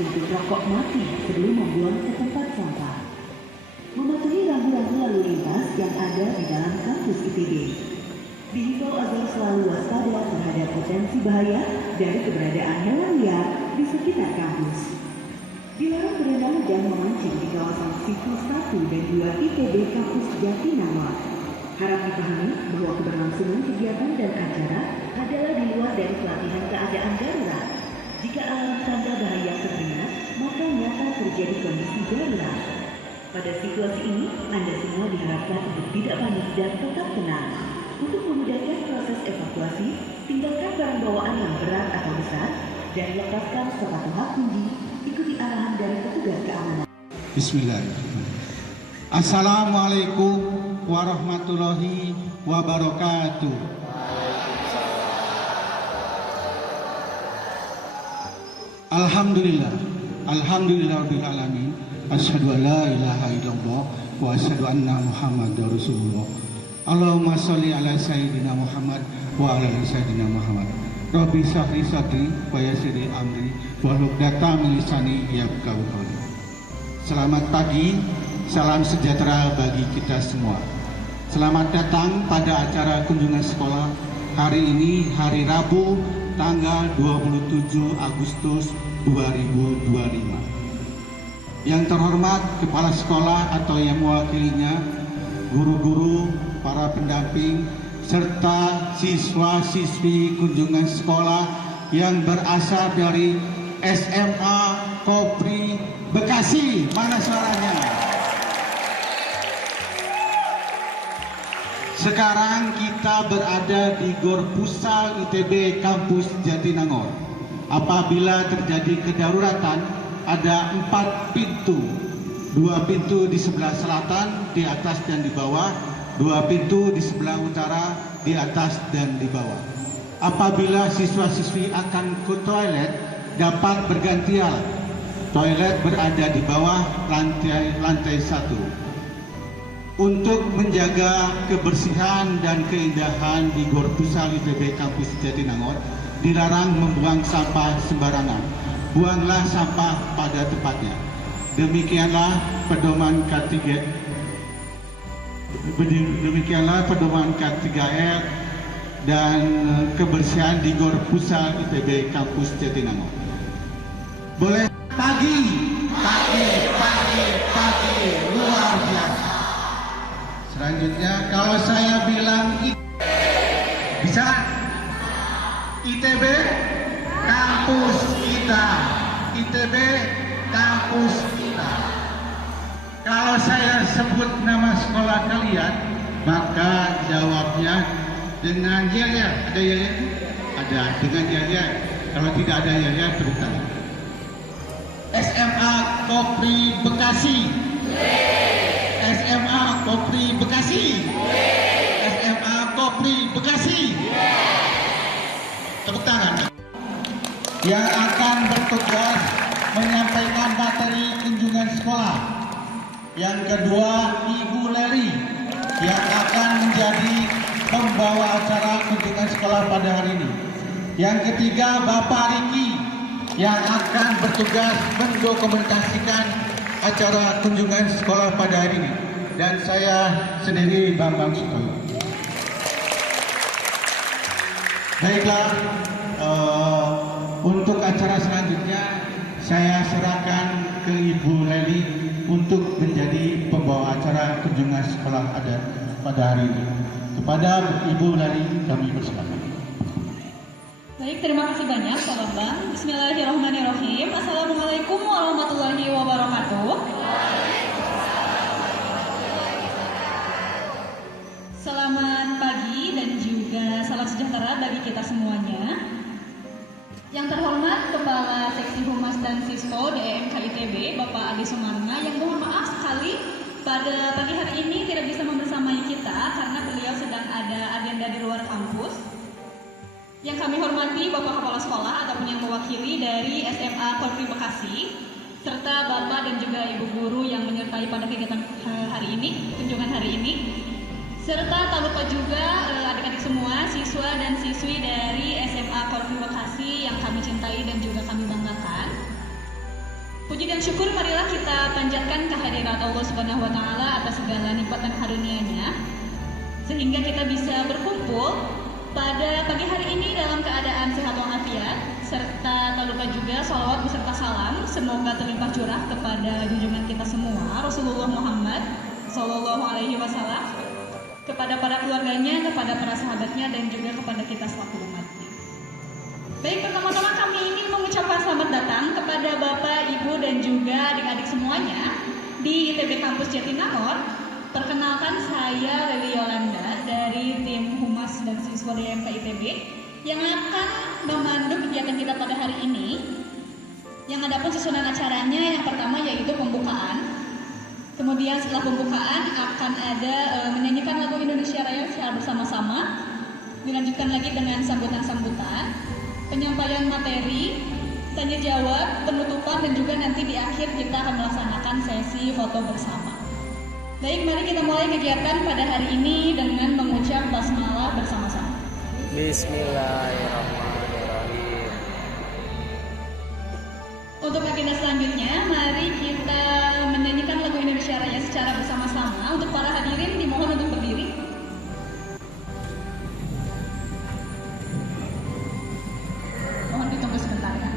Pintu rokok mati sebelum membuang ke tempat sampah. Mematuhi rambu-rambu lalu lintas yang ada di dalam kampus ITB. Dihimbau agar selalu waspada terhadap potensi bahaya dari keberadaan hewan liar di sekitar kampus. Dilarang berenang dan memancing di kawasan siklus 1 dan 2 ITB kampus Jatinangor. Harap dipahami bahwa keberlangsungan kegiatan dan acara adalah di luar dari pelatihan keadaan darurat. Jika alam tanda bahaya terlihat, maka nyata terjadi kondisi darurat. Pada situasi ini, Anda semua diharapkan untuk tidak panik dan tetap tenang. Untuk memudahkan proses evakuasi, tinggalkan barang bawaan yang berat atau besar, dan lepaskan sepatu hak kunci. Ikuti arahan dari petugas keamanan. Bismillahirrahmanirrahim. Assalamualaikum warahmatullahi wabarakatuh. Alhamdulillahirabbil alamin. Asyhadu an la ilaha illallah wa asyhadu anna Muhammadar Rasulullah. Allahumma sholli ala sayyidina Muhammad wa ala ali sayyidina Muhammad. Rabbi shrah sadri wa yassir li amri wahlul 'uqdatam min lisani yafqahu qawli. Selamat pagi, salam sejahtera bagi kita semua. Selamat datang pada acara kunjungan sekolah hari ini, hari Rabu, tanggal 27 Agustus 2025. Yang terhormat Kepala Sekolah atau yang mewakilinya, guru-guru, para pendamping, serta siswa-siswi kunjungan sekolah yang berasal dari SMA Kopri Bekasi. Mana suaranya? Sekarang kita berada di Gor Pusal ITB Kampus Jatinangor. Apabila terjadi kedaruratan, ada 4 pintu. 2 pintu di sebelah selatan, di atas dan di bawah. 2 pintu di sebelah utara, di atas dan di bawah. Apabila siswa-siswi akan ke toilet, dapat bergantian. Toilet berada di bawah lantai 1. Untuk menjaga kebersihan dan keindahan di Gor Pusal ITB Kampus Jatinangor, dilarang membuang sampah sembarangan. Buanglah sampah pada tempatnya. Demikianlah pedoman K3L dan kebersihan di Gor Pusal ITB Kampus Jatinangor. Boleh pagi luar biasa. Selanjutnya kalau saya bilang bisa ITB kampus kita, ITB kampus kita. Kalau saya sebut nama sekolah kalian, maka jawabnya dengan yel-yel. Ada yel-yel? Ada, dengan yel-yel. Kalau tidak ada yel-yel, tepuk tangan. SMA Kopri Bekasi. SMA Kopri Bekasi. SMA Kopri Bekasi. Tepuk tangan. Yang akan bertugas menyampaikan materi kunjungan sekolah. Yang kedua, Ibu Leri yang akan menjadi pembawa acara kunjungan sekolah pada hari ini. Yang ketiga, Bapak Riki yang akan bertugas mendokumentasikan acara kunjungan sekolah pada hari ini. Dan saya sendiri, Bambang Sutoyo. Baiklah, untuk acara selanjutnya saya serahkan ke Ibu Leli untuk menjadi pembawa acara kunjungan sekolah pada hari ini. Kepada Ibu Leli kami persilakan. Baik, terima kasih banyak Pak Bambang. Bismillahirrahmanirrahim. Assalamualaikum warahmatullahi wabarakatuh. Selamat pagi dan juga salam sejahtera bagi kita semuanya. Yang terhormat Kepala Seksi Humas dan Sispo DEMK ITB, Bapak Adi Sumarna, yang mohon maaf sekali pada pagi hari ini tidak bisa membersamai kita karena beliau sedang ada agenda di luar kampus. Yang kami hormati Bapak Kepala Sekolah ataupun yang mewakili dari SMA Kopri Bekasi, serta Bapak dan juga Ibu Guru yang menyertai pada kegiatan hari ini, kunjungan hari ini. Serta tak lupa juga adik-adik semua, siswa dan siswi dari SMA Kopri Bekasi yang kami cintai dan juga kami banggakan. Puji dan syukur marilah kita panjatkan kehadirat Allah Subhanahu wa taala atas segala nikmat dan karunia-Nya sehingga kita bisa berkumpul pada pagi hari ini dalam keadaan sehat walafiat, serta tak lupa juga sholawat beserta salam semoga terlimpah curah kepada junjungan kita semua Rasulullah Muhammad Sallallahu Alaihi Wasallam, kepada para keluarganya, kepada para sahabatnya, dan juga kepada kita selaku umatnya. Baik, pertama-tama kami ingin mengucapkan selamat datang kepada Bapak, Ibu, dan juga adik-adik semuanya di ITB Kampus Jatinangor. Perkenalkan, saya Leli Yolanda dari tim Humas dan Siswa DMK ITB yang akan memandu kegiatan kita pada hari ini. Yang ada pun susunan acaranya yang pertama yaitu pembukaan. Kemudian setelah pembukaan akan ada menyanyikan lagu Indonesia Raya secara bersama-sama. Dilanjutkan lagi dengan sambutan-sambutan, penyampaian materi, tanya jawab, penutupan, dan juga nanti di akhir kita akan melaksanakan sesi foto bersama. Baik, mari kita mulai kegiatan pada hari ini dengan mengucap basmalah bersama-sama. Bismillahirrahmanirrahim. Untuk agenda selanjutnya, mari kita menyanyikan lagu Indonesia Raya secara bersama-sama. Untuk para hadirin dimohon untuk berdiri. Mohon ditunggu sebentar ya.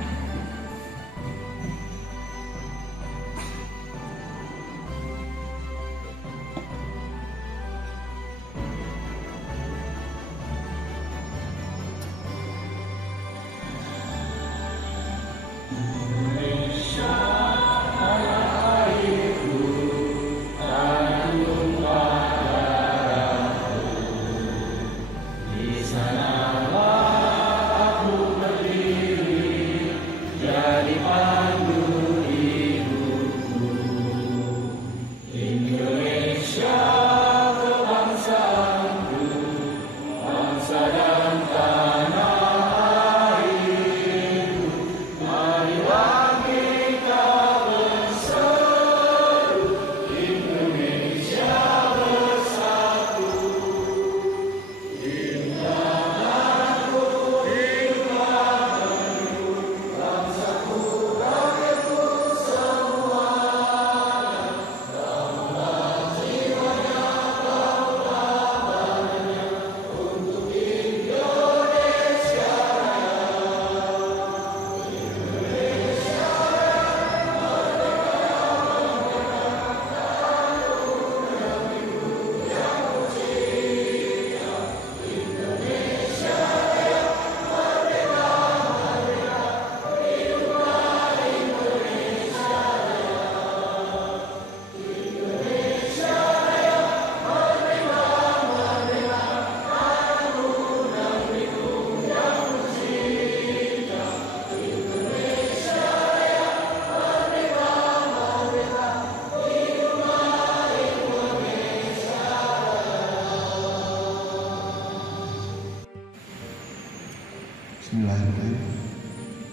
Bismillahirrahmanirrahim.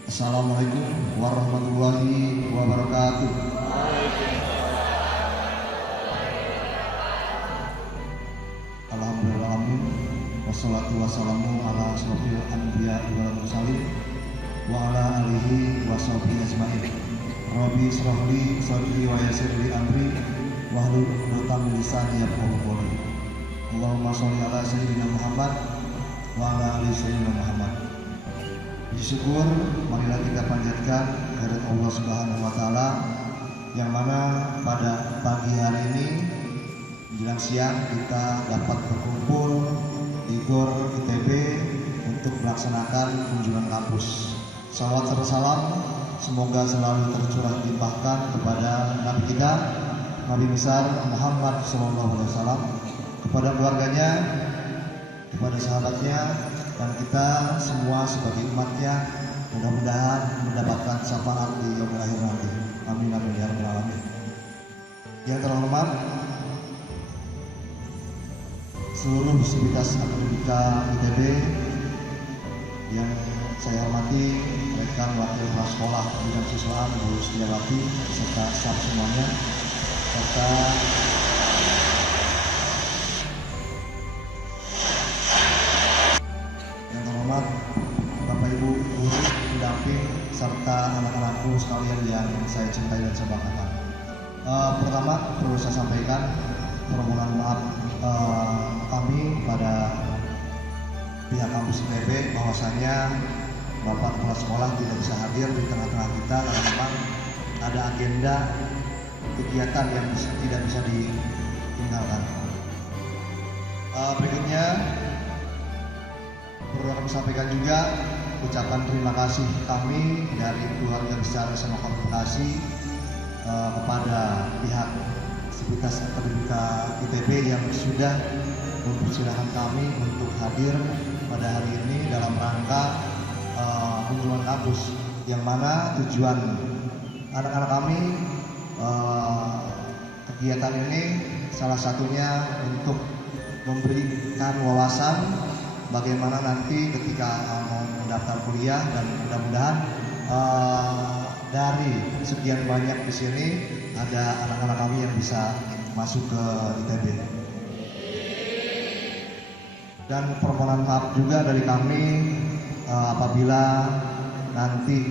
Assalamualaikum warahmatullahi wabarakatuh. Alhamdulillahirrahmanirrahim. Wassalatu wassalamu ala asrofil anbiya wal mursalin wa ala alihi wa sahbihi ajmain. Rabbi israhli sadri wa yassirli amri wahlul 'uqdatam min lisani yafqahu qawli. Allahumma sholli ala sayyidina Muhammad wa ala ali sayyidina Muhammad. Puji syukur marilah kita panjatkan kehadirat Allah Subhanahu wa taala yang mana pada pagi hari ini menjelang siang kita dapat berkumpul di GOR ITB untuk melaksanakan kunjungan kampus. Salawat serta salam semoga selalu tercurah dilimpahkan kepada Nabi kita, Nabi besar Muhammad SAW, kepada keluarganya, kepada sahabatnya, dan kita semua sebagai umatnya mudah-mudahan mendapatkan syafaat di yaumil akhir nanti. Amin amin ya rabbal alamin. Yang terhormat seluruh sivitas akademika ITB yang saya hormati, rekan wakil kepala sekolah bidang siswaan Bu Setiawati serta staf semuanya, serta yang terhormat Bapak Ibu guru pendamping serta anak-anakku sekalian yang saya cintai dan saya banggakan. Pertama perlu saya sampaikan permohonan maaf kami pada pihak kampus ITB bahwasanya Bapak Kepala Sekolah tidak bisa hadir di tengah-tengah kita karena memang ada agenda kegiatan yang tidak bisa ditinggalkan. Berikutnya perlu kami sampaikan juga ucapan terima kasih kami dari keluarga besar SMA Kabupaten Bekasi kepada pihak Sivitas Akademika ITB yang sudah mempersilahkan kami untuk hadir pada hari ini dalam rangka kunjungan kampus, yang mana tujuan anak-anak kami kegiatan ini salah satunya untuk memberikan wawasan bagaimana nanti ketika mau mendaftar kuliah, dan mudah-mudahan dari sekian banyak di sini ada anak-anak kami yang bisa masuk ke ITB. Dan permohonan maaf juga dari kami apabila nanti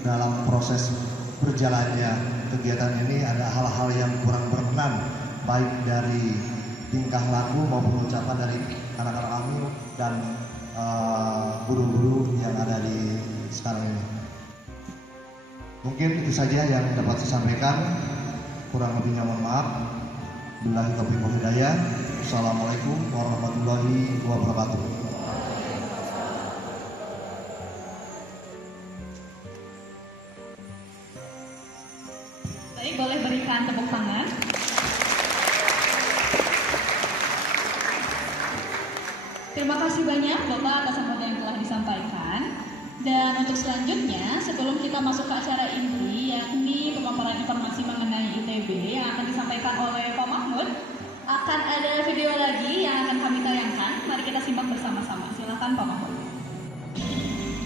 dalam proses berjalannya kegiatan ini ada hal-hal yang kurang berkenan, baik dari tingkah laku maupun ucapan dari anak-anak kami dan guru-guru yang ada di sekarang ini. Mungkin itu saja yang dapat saya sampaikan. Kurang lebihnya mohon maaf. Billahi taufiq wal hidayah. Assalamualaikum warahmatullahi wabarakatuh. Baik, boleh berikan tepuk tangan. Terima kasih banyak Bapak atas sambutan yang telah disampaikan. Dan untuk selanjutnya, sebelum kita masuk ke acara inti, yakni pemaparan informasi mengenai ITB yang akan disampaikan oleh Pak Mahmud, akan ada video lagi yang akan kami tayangkan. Mari kita simak bersama-sama. Silakan Pak Mahmud.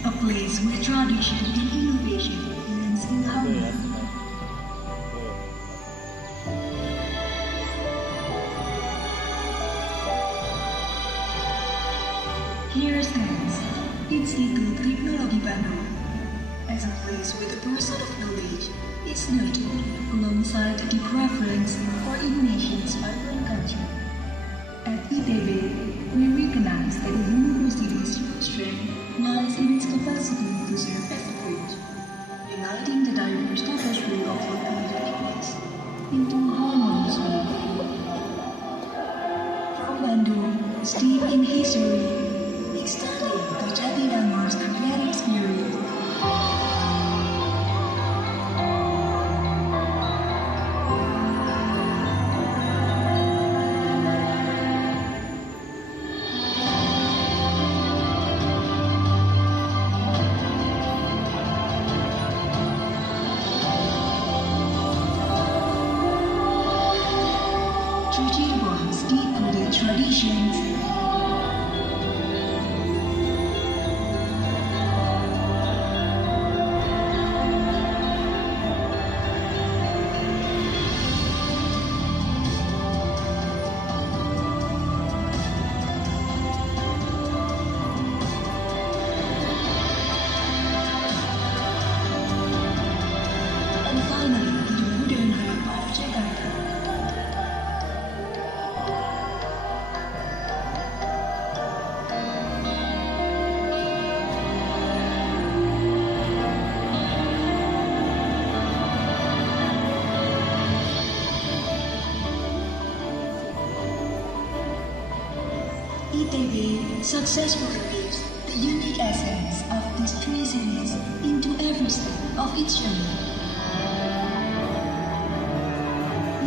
A place where tradition and innovation blends in harmony. Here stands Institut Teknologi Bandung as a place where the pursuit of knowledge is nurtured alongside the preference for Indonesia's vibrant culture. At ITB, we recognize that the university's strength lies in its capacity to serve as a bridge, uniting the diverse tapestry of local identities into harmonious unity. From Bandung, steeped in history, extending to Jatinangor's creative spirit. Treaty bonds deep-rooted traditions. And finally, the modern hub of Jakarta. ITB successfully weaves the unique essence of these three cities into every step of its journey.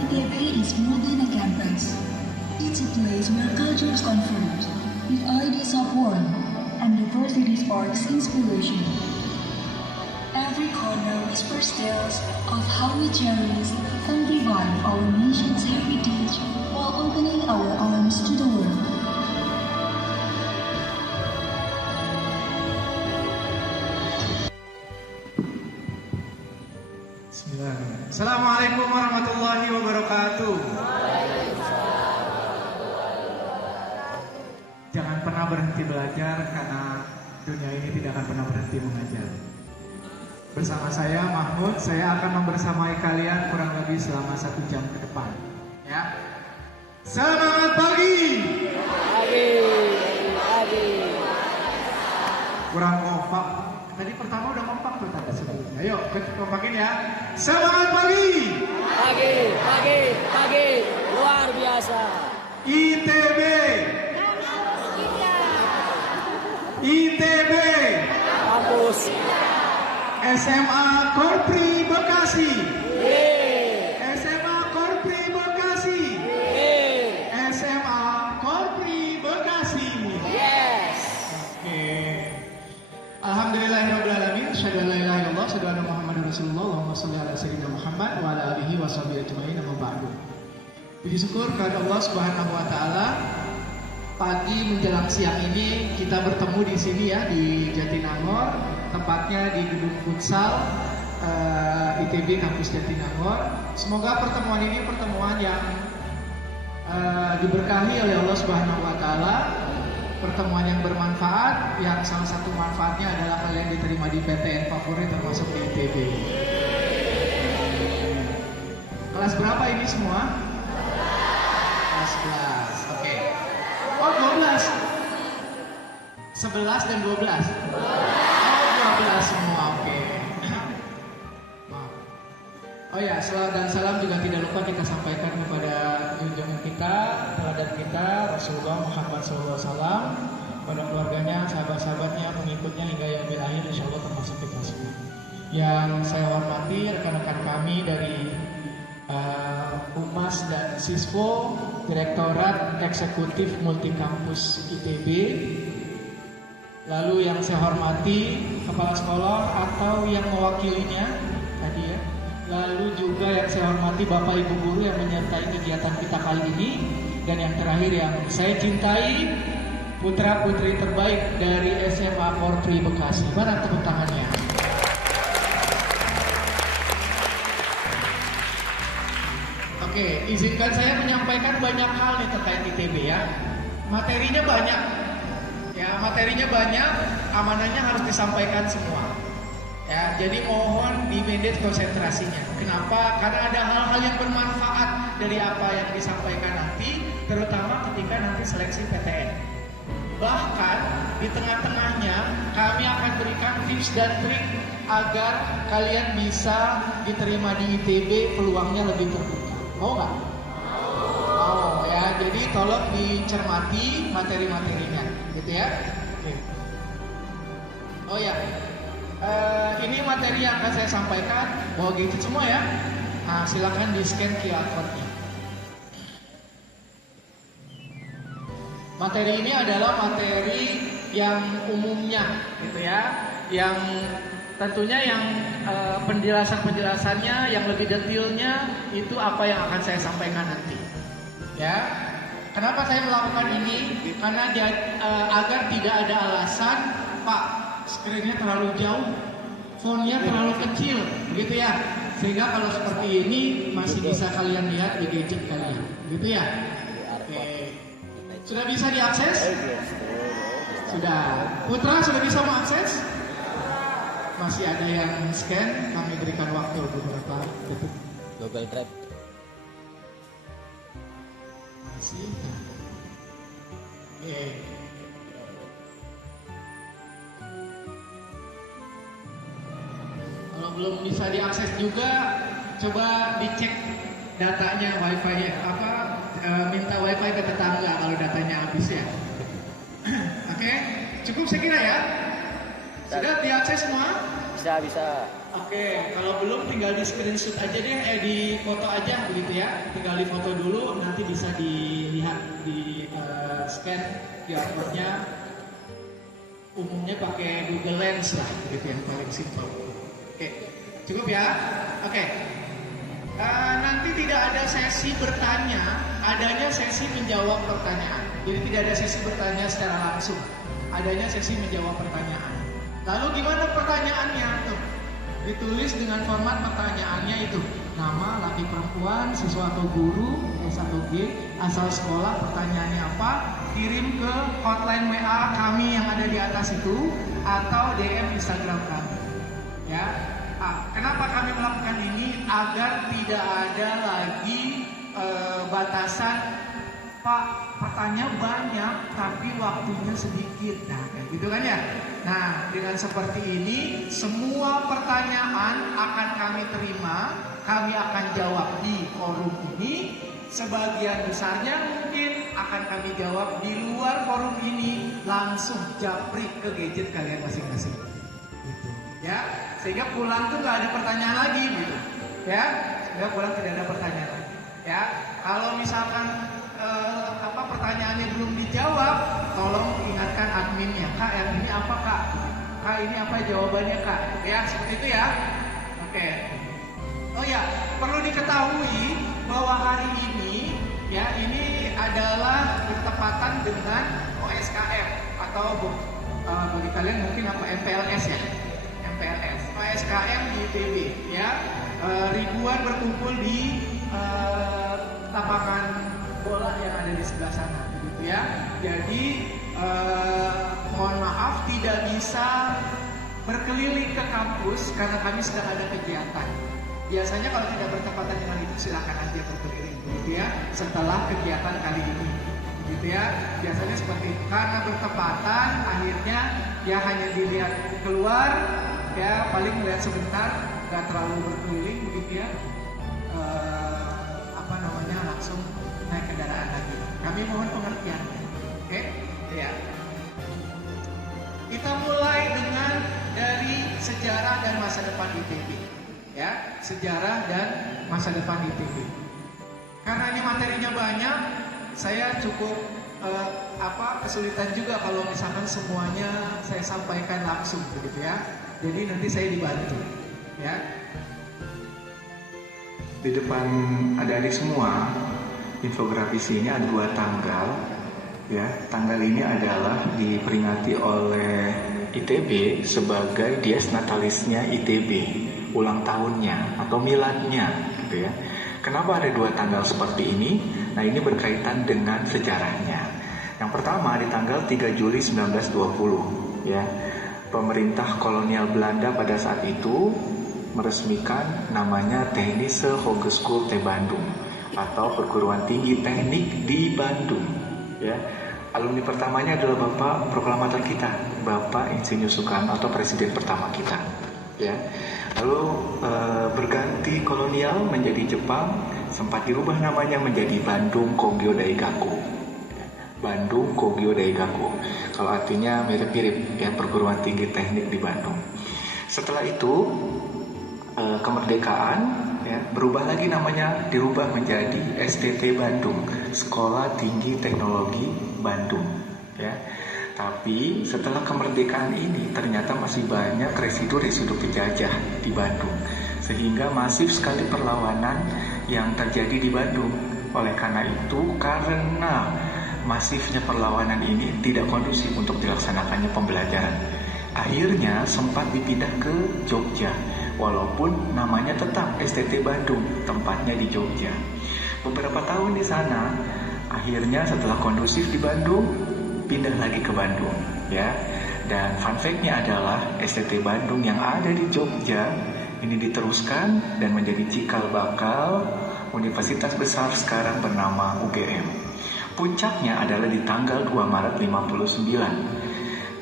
ITB is more than a campus. It's a place where cultures converge, with ideas are born, and diversity sparks inspiration. Every corner whispers tales of how we cherish and revive our nation's heritage while opening our arms to the world. Assalamualaikum warahmatullahi wabarakatuh. Jangan pernah berhenti belajar karena dunia ini tidak akan pernah berhenti mengajar. Bersama saya Mahmud, saya akan membersamai kalian kurang lebih selama 1 jam ke depan. Ya. Selamat pagi. Pagi. Kurang kompak. Tadi pertama udah kompak tuh tadi sebelumnya. Ayo, kompakin ya. Semangat pagi. Pagi. Luar biasa. ITB. Kampus. SMA Korpri Bekasi. SMA Korpri Bekasi. SMA Korpri Bekasi. Yes. Oke. Alhamdulillahirrahmanirrahim. Asyhadu an la ilaha illallah, asyhadu anna Muhammadar Rasulullah. Allahumma shalli ala sayyidina Muhammad wa ala alihi wa sahbihi ajmain. Amma ba'du. Puji syukur kepada Allah Subhanahu wa taala. Pagi menjelang siang ini kita bertemu di sini ya di Jatinangor, tepatnya di gedung futsal ITB kampus Jatinangor. Semoga pertemuan ini pertemuan yang diberkahi oleh Allah Subhanahu wa taala. Pertemuan yang bermanfaat, yang salah satu manfaatnya adalah kalian diterima di PTN favorit termasuk di ITB. Kelas berapa ini semua? Kelas 11. Oke. Oh, 12. 11 dan 12. Oh, 12 semua. Oke. Maaf. Oh ya, salawat dan salam juga tidak lupa kita sampaikan kepada junjungan kita, teladan kita, Rasulullah Muhammad SAW, pada keluarganya, sahabat-sahabatnya, pengikutnya hingga yaumil akhir, insyaallah termasuk kita semua. Yang saya hormati rekan-rekan kami dari Humas dan Siswo, Direktorat Eksekutif Multikampus ITB. Lalu yang saya hormati Kepala Sekolah atau yang mewakilinya tadi ya. Lalu juga yang saya hormati Bapak Ibu Guru yang menyertai kegiatan kita kali ini. Dan yang terakhir yang saya cintai, putra-putri terbaik dari SMA Portri Bekasi. Mana tepuk tangannya? Oke, izinkan saya menyampaikan banyak hal nih terkait ITB ya. Materinya banyak. Ya, materinya banyak, amanahnya harus disampaikan semua. Ya, jadi mohon di-manage konsentrasinya. Kenapa? Karena ada hal-hal yang bermanfaat dari apa yang disampaikan nanti, terutama ketika nanti seleksi PTN. Bahkan di tengah-tengahnya kami akan berikan tips dan trik agar kalian bisa diterima di ITB, peluangnya lebih terbuka. Mau nggak? Mau ya. Jadi tolong dicermati materi-materinya, gitu ya. Oke. Oh ya. Ini materi yang akan saya sampaikan, bawa gadget semua ya. Nah, silakan di scan QR code-nya. Materi ini adalah materi yang umumnya, gitu ya. Yang tentunya yang penjelasannya yang lebih detailnya itu apa yang akan saya sampaikan nanti. Ya. Kenapa saya melakukan ini? Karena agar tidak ada alasan, Pak, screen-nya terlalu jauh, font-nya terlalu kecil, begitu ya. Sehingga kalau seperti ini masih bisa kalian lihat di gadget kalian, gitu ya. Oke. Sudah bisa diakses? Sudah. Putra sudah bisa mengakses? Masih ada yang scan, kami berikan waktu beberapa detik. Google Drive. Masih. Oke. Kalau belum bisa diakses juga, coba dicek datanya wifi-nya. Minta wifi ke tetangga kalau datanya habis ya. Oke, cukup saya kira ya. Sudah diakses semua? Bisa. Oke, kalau belum tinggal di screenshot aja deh, di foto aja begitu ya. Tinggal di foto dulu, nanti bisa dilihat di scan QR code-nya. Umumnya pakai Google Lens lah, begitu yang paling simpel. Oke, cukup ya. Oke, nanti tidak ada sesi bertanya, adanya sesi menjawab pertanyaan. Jadi tidak ada sesi bertanya secara langsung, adanya sesi menjawab pertanyaan. Lalu gimana pertanyaannya tuh? Ditulis dengan format pertanyaannya itu nama, laki perempuan, siswa atau guru, S atau G, asal sekolah, pertanyaannya apa, kirim ke hotline WA kami yang ada di atas itu atau DM Instagram kami. Ya, kenapa kami melakukan ini? Agar tidak ada lagi batasan, Pak, pertanyaan banyak tapi waktunya sedikit. Nah, kayak gitu kan ya. Nah, dengan seperti ini, semua pertanyaan akan kami terima, kami akan jawab di forum ini. Sebagian besarnya mungkin akan kami jawab di luar forum ini, langsung japrik ke gadget kalian masing-masing. Gitu. Ya, sehingga pulang tuh nggak ada pertanyaan lagi gitu. Ya, sehingga pulang tidak ada pertanyaan lagi. Ya, kalau misalkan pertanyaannya belum dijawab, tolong ingatkan adminnya, Kak, yang ini apa Kak? Kak, ini apa jawabannya Kak? Ya, seperti itu ya. Oke. Oh ya, perlu diketahui bahwa hari ini, ya, ini adalah bertepatan dengan OSKM atau bagi kalian mungkin apa MPLS ya, MPLS, OSKM di ITB, ya. Ribuan berkumpul di lapangan bola yang ada di sebelah sana, begitu ya. Jadi mohon maaf tidak bisa berkeliling ke kampus karena kami sedang ada kegiatan. Biasanya kalau tidak bertepatan dengan itu silakan aja berkeliling, begitu ya. Setelah kegiatan kali ini, begitu ya. Biasanya seperti itu. Karena bertepatan, akhirnya ya hanya dilihat keluar, ya paling melihat sebentar, nggak terlalu berkeliling, begitu ya. Langsung naik kendaraan lagi. Kami mohon pengertian. Oke? Ya. Kita mulai dengan dari sejarah dan masa depan ITB. Ya, sejarah dan masa depan ITB. Karena ini materinya banyak, saya cukup kesulitan juga kalau misalkan semuanya saya sampaikan langsung, begitu ya. Jadi nanti saya dibantu. Ya. Di depan adik-adik semua, infografis ini ada 2 tanggal. Ya, tanggal ini adalah diperingati oleh ITB sebagai Dies Natalisnya ITB, ulang tahunnya atau miladnya, gitu ya. Kenapa ada 2 tanggal seperti ini? Nah, ini berkaitan dengan sejarahnya. Yang pertama di tanggal 3 Juli 1920, ya. Pemerintah kolonial Belanda pada saat itu meresmikan namanya Technische Hogeschool te Bandung atau perguruan tinggi teknik di Bandung, ya. Alumni pertamanya adalah Bapak proklamator kita, Bapak Insinyur Soekarno atau presiden pertama kita, ya. Lalu berganti kolonial menjadi Jepang, sempat dirubah namanya menjadi Bandung Kogyo Daigaku. Bandung Kogyo Daigaku. Kalau artinya mirip-mirip, ya, perguruan tinggi teknik di Bandung. Setelah itu kemerdekaan, ya, berubah lagi namanya, dirubah menjadi STT Bandung, Sekolah Tinggi Teknologi Bandung, ya. Tapi setelah kemerdekaan ini ternyata masih banyak residu-residu penjajah di Bandung, sehingga masif sekali perlawanan yang terjadi di Bandung. Oleh karena itu, karena masifnya perlawanan ini tidak kondusif untuk dilaksanakannya pembelajaran, akhirnya sempat dipindah ke Jogja. Walaupun namanya tetap STT Bandung, tempatnya di Jogja. Beberapa tahun di sana, akhirnya setelah kondusif di Bandung, pindah lagi ke Bandung, ya. Dan fun fact-nya adalah STT Bandung yang ada di Jogja ini diteruskan dan menjadi cikal bakal universitas besar sekarang bernama UGM. Puncaknya adalah di tanggal 2 Maret 59.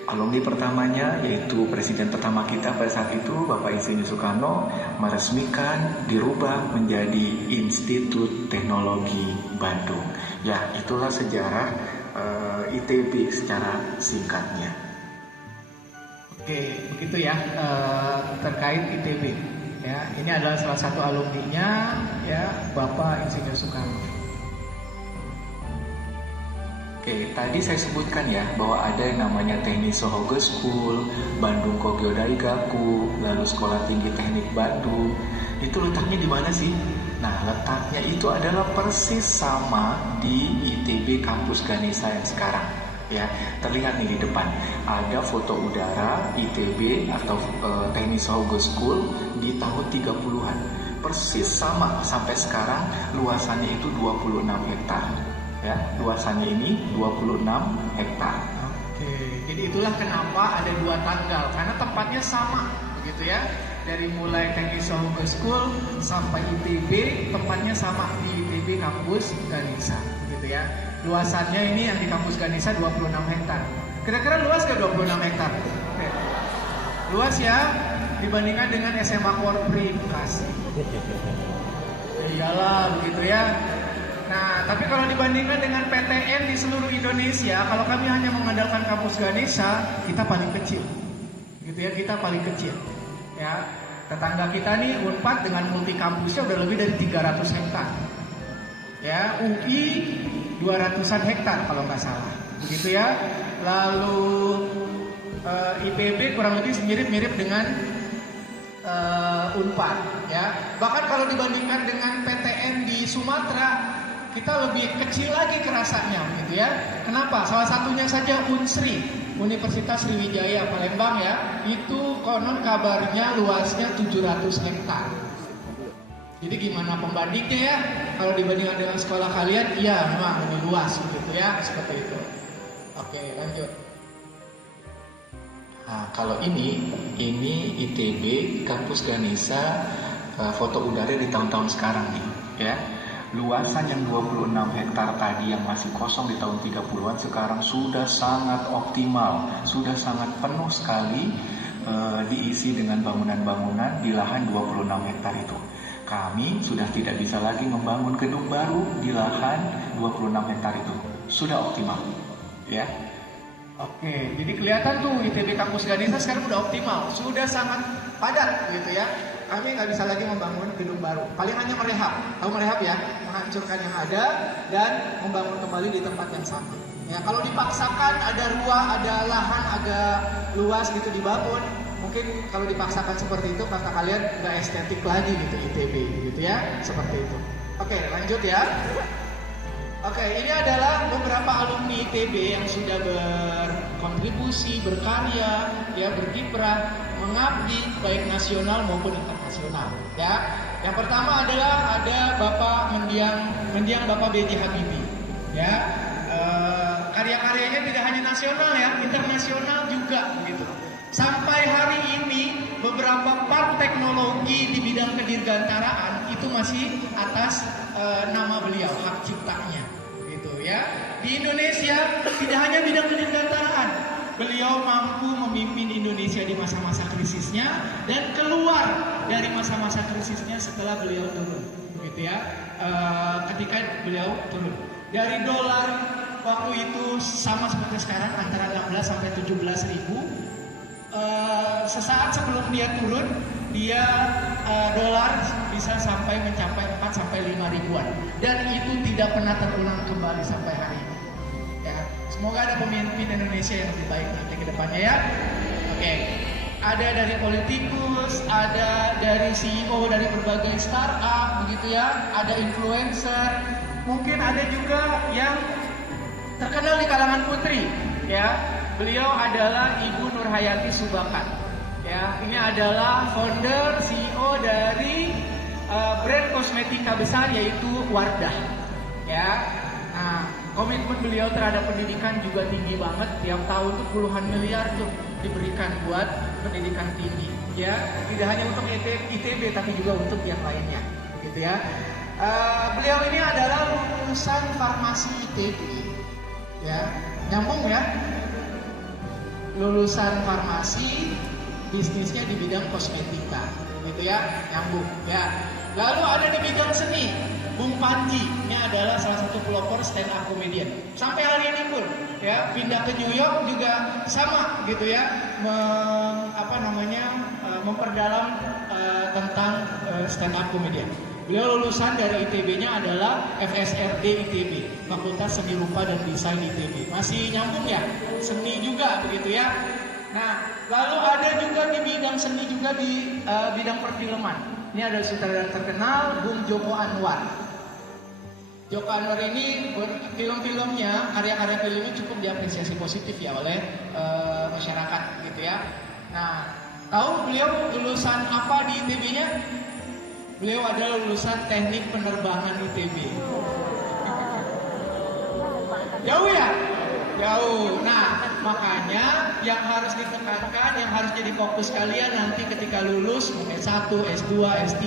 Alumni pertamanya yaitu presiden pertama kita pada saat itu Bapak Insinyur Soekarno meresmikan, dirubah menjadi Institut Teknologi Bandung. Ya, itulah sejarah ITB secara singkatnya. Oke, begitu ya terkait ITB. Ya, ini adalah salah satu alumninya, ya, Bapak Insinyur Soekarno. Oke, tadi saya sebutkan ya bahwa ada yang namanya Technische Hogeschool, Bandung Kogyo Daigaku, lalu Sekolah Tinggi Teknik Bandung. Itu letaknya di mana sih? Nah, letaknya itu adalah persis sama di ITB Kampus Ganesha yang sekarang. Ya, terlihat nih di depan ada foto udara ITB atau Technische Hogeschool di tahun 30-an. Persis sama sampai sekarang, luasannya itu 26 hektar. Ya, luasannya ini 26 hektar. Oke, jadi itulah kenapa ada 2 tanggal, karena tempatnya sama, begitu ya. Dari mulai Technische Hogeschool sampai ITB, tempatnya sama di ITB Kampus Ganesha, begitu ya. Luasannya ini yang di Kampus Ganesha 26 hektar. Kira-kira luas ke 26 hektar? Oke. Luas ya, dibandingkan dengan SMA Korpri Bekasi. Iyalah, begitu ya. Nah, tapi kalau dibandingkan dengan PTN di seluruh Indonesia, kalau kami hanya mengandalkan Kampus Ganesha, kita paling kecil. Gitu ya, kita paling kecil. Ya, tetangga kita nih Unpad dengan multi kampusnya udah lebih dari 300 hektar. Ya, UI 200-an hektar kalau nggak salah. Begitu ya. Lalu IPB kurang lebih mirip-mirip dengan Unpad, ya. Bahkan kalau dibandingkan dengan PTN di Sumatera, kita lebih kecil lagi kerasanya, gitu ya. Kenapa? Salah satunya saja Unsri, Universitas Sriwijaya Palembang ya, itu konon kabarnya luasnya 700 hektar. Jadi gimana pembandingnya ya? Kalau dibandingkan dengan sekolah kalian, iya memang lebih luas gitu ya, seperti itu. Oke, lanjut. Nah, kalau ini ITB Kampus Ganesha, foto udara di tahun-tahun sekarang nih, ya. Luasan yang 26 hektar tadi yang masih kosong di tahun 30-an sekarang sudah sangat optimal, sudah sangat penuh sekali diisi dengan bangunan-bangunan di lahan 26 hektar itu. Kami sudah tidak bisa lagi membangun gedung baru di lahan 26 hektar itu. Sudah optimal, ya. Oke, jadi kelihatan tuh ITB Kampus Ganesha sekarang udah optimal, sudah sangat padat gitu ya. Kami nggak bisa lagi membangun gedung baru, paling hanya merehab, tahu merehab ya, menghancurkan yang ada dan membangun kembali di tempat yang sama. Ya, kalau dipaksakan ada lahan agak luas gitu dibangun, mungkin kalau dipaksakan seperti itu kata kalian nggak estetik lagi gitu ITB gitu ya, seperti itu. Oke, lanjut ya. Oke, ini adalah beberapa alumni ITB yang sudah berkontribusi, berkarya, ya berkiprah, mengabdi baik nasional maupun internasional. Ya, yang pertama adalah ada Bapak Mendiang Bapak B.J. Habibie. Ya, karya-karyanya tidak hanya nasional ya, internasional juga gitu. Sampai hari ini beberapa part teknologi di bidang kedirgantaraan itu masih atas nama beliau, hak ciptanya, gitu ya. Di Indonesia tidak hanya bidang kedirgantaraan, beliau mampu memimpin Indonesia di masa-masa krisisnya dan keluar dari masa-masa krisisnya setelah beliau turun, gitu ya. Ketika beliau turun dari dolar waktu itu sama seperti sekarang antara 16 sampai 17 ribu. Sesaat sebelum dia turun, dolar bisa sampai mencapai 4 sampai 5 ribuan dan itu tidak pernah terulang kembali sampai hari ini. Ya, semoga ada pemimpin Indonesia yang lebih baik nanti ke depannya ya. Oke. Ada dari politikus, ada dari CEO dari berbagai startup begitu ya, ada influencer, mungkin ada juga yang terkenal di kalangan putri ya. Beliau adalah Ibu Nurhayati Subakan. Ya, ini adalah founder CEO dari brand kosmetika besar yaitu Wardah. Ya. Nah, komitmen beliau terhadap pendidikan juga tinggi banget. Tiap tahun tuh puluhan miliar tuh diberikan buat pendidikan tinggi. Ya, tidak hanya untuk ITB tapi juga untuk yang lainnya, gitu ya. Beliau ini adalah lulusan farmasi ITB. Ya, nyambung ya. Lulusan farmasi, bisnisnya di bidang kosmetika, gitu ya, nyambung ya. Lalu ada di bidang seni, Bung Panji, ini adalah salah satu pelopor stand up comedian. Sampai hari ini pun, ya, pindah ke New York juga sama, gitu ya, memperdalam tentang stand up comedian. Beliau lulusan dari ITB-nya adalah FSRD ITB, Fakultas Seni Rupa dan Desain ITB. Masih nyambung ya? Seni juga begitu ya. Nah, lalu ada juga di bidang seni juga di bidang perfilman. Ini ada sutradara terkenal Bung Joko Anwar. Joko Anwar ini film-filmnya, karya-karya filmnya cukup diapresiasi positif ya oleh masyarakat gitu ya. Nah, tahu beliau lulusan apa di ITB-nya? Beliau adalah lulusan teknik penerbangan ITB. Jauh ya? Jauh. Nah, makanya yang harus ditekankan, yang harus jadi fokus kalian nanti ketika lulus S1, S2, S3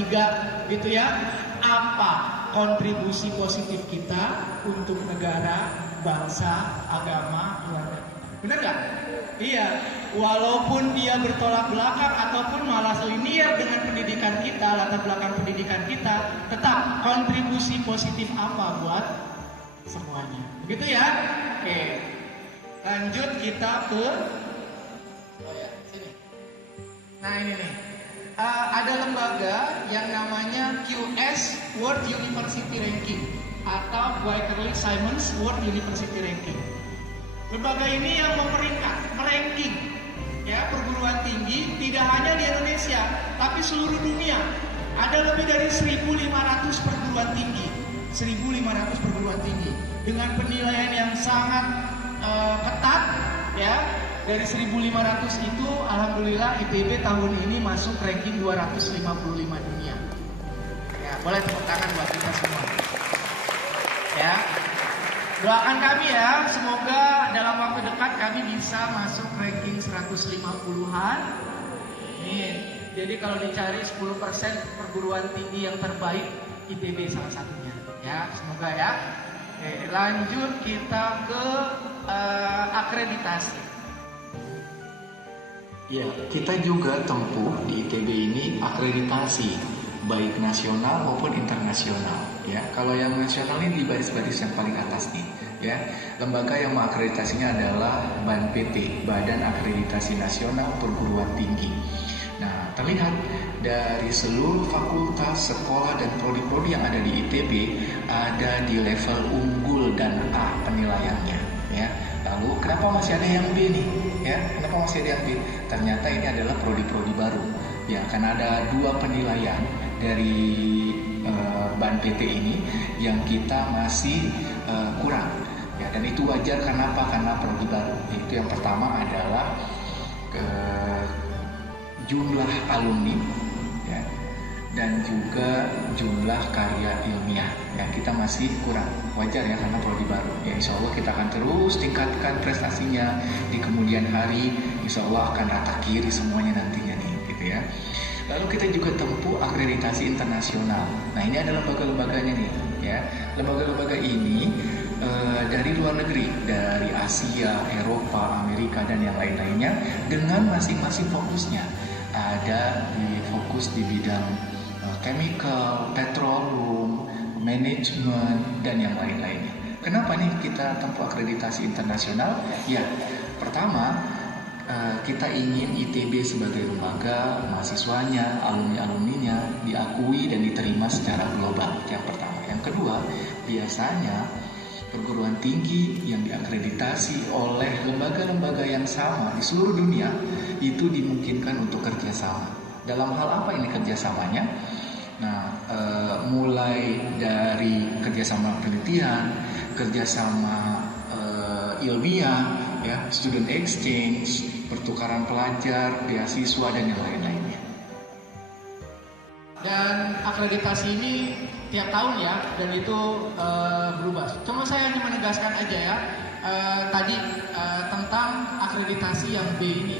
gitu ya. Apa kontribusi positif kita untuk negara, bangsa, agama, keluarga. Benar gak? Iya, walaupun dia bertolak belakang ataupun malah linear dengan pendidikan kita, latar belakang pendidikan kita, tetap kontribusi positif apa buat semuanya. Begitu ya? Oke. Lanjut kita ke sini. Nah, ini nih. Ada lembaga yang namanya QS World University Ranking atau Quaterly Simons World University Ranking. Lembaga ini yang meranking ya perguruan tinggi tidak hanya di Indonesia tapi seluruh dunia. Ada lebih dari 1.500 perguruan tinggi, 1.500 perguruan tinggi dengan penilaian yang sangat ketat ya. Dari 1.500 itu alhamdulillah ITB tahun ini masuk ranking 255 dunia. Ya, Boleh tepuk tangan buat kita semua. Ya. Doakan kami ya, semoga dalam waktu dekat kami bisa masuk ranking 150-an. Nih, jadi kalau dicari 10% perguruan tinggi yang terbaik, ITB salah satunya. Ya, semoga ya. Oke, lanjut kita ke akreditasi. Ya, kita juga tempuh di ITB ini akreditasi, baik nasional maupun internasional. Ya, kalau yang nasional ini di baris-baris yang paling atas nih. Ya, lembaga yang mengakreditasinya adalah BANPT, Badan Akreditasi Nasional Perguruan Tinggi. Nah, terlihat dari seluruh fakultas, sekolah, dan prodi-prodi yang ada di ITB ada di level unggul dan A penilaiannya. Ya, lalu kenapa masih ada yang B nih? Ya, kenapa masih ada yang B? Ternyata ini adalah prodi-prodi baru. Ya, karena ada 2 penilaian dari BANPT ini yang kita masih kurang. Ya, dan itu wajar karena apa? Karena prodi baru. Itu yang pertama adalah jumlah alumni, ya, dan juga jumlah karya ilmiah. Ya, kita masih kurang. Wajar ya karena prodi baru. Ya, insya Allah kita akan terus tingkatkan prestasinya di kemudian hari. Insya Allah akan rata kiri semuanya nantinya nih, gitu ya. Lalu kita juga tempuh akreditasi internasional. Nah, ini adalah lembaga-lembaganya nih, ya. Lembaga-lembaga ini dari luar negeri, dari Asia, Eropa, Amerika, dan yang lain-lainnya dengan masing-masing fokusnya. Ada fokus di bidang chemical, petroleum, manajemen, dan yang lain-lainnya. Kenapa nih kita tempuh akreditasi internasional? Ya, pertama, kita ingin ITB sebagai lembaga, mahasiswanya, alumni-alumninya diakui dan diterima secara global. Yang pertama. Yang kedua, biasanya perguruan tinggi yang diakreditasi oleh lembaga-lembaga yang sama di seluruh dunia itu dimungkinkan untuk kerjasama. Dalam hal apa ini kerjasamanya? Nah, mulai dari kerjasama penelitian, kerjasama ilmiah, ya, student exchange, pertukaran pelajar, beasiswa, dan yang lain-lainnya. Dan akreditasi ini tiap tahun ya, dan itu berubah. Cuma saya ingin menegaskan aja ya, tadi tentang akreditasi yang B ini.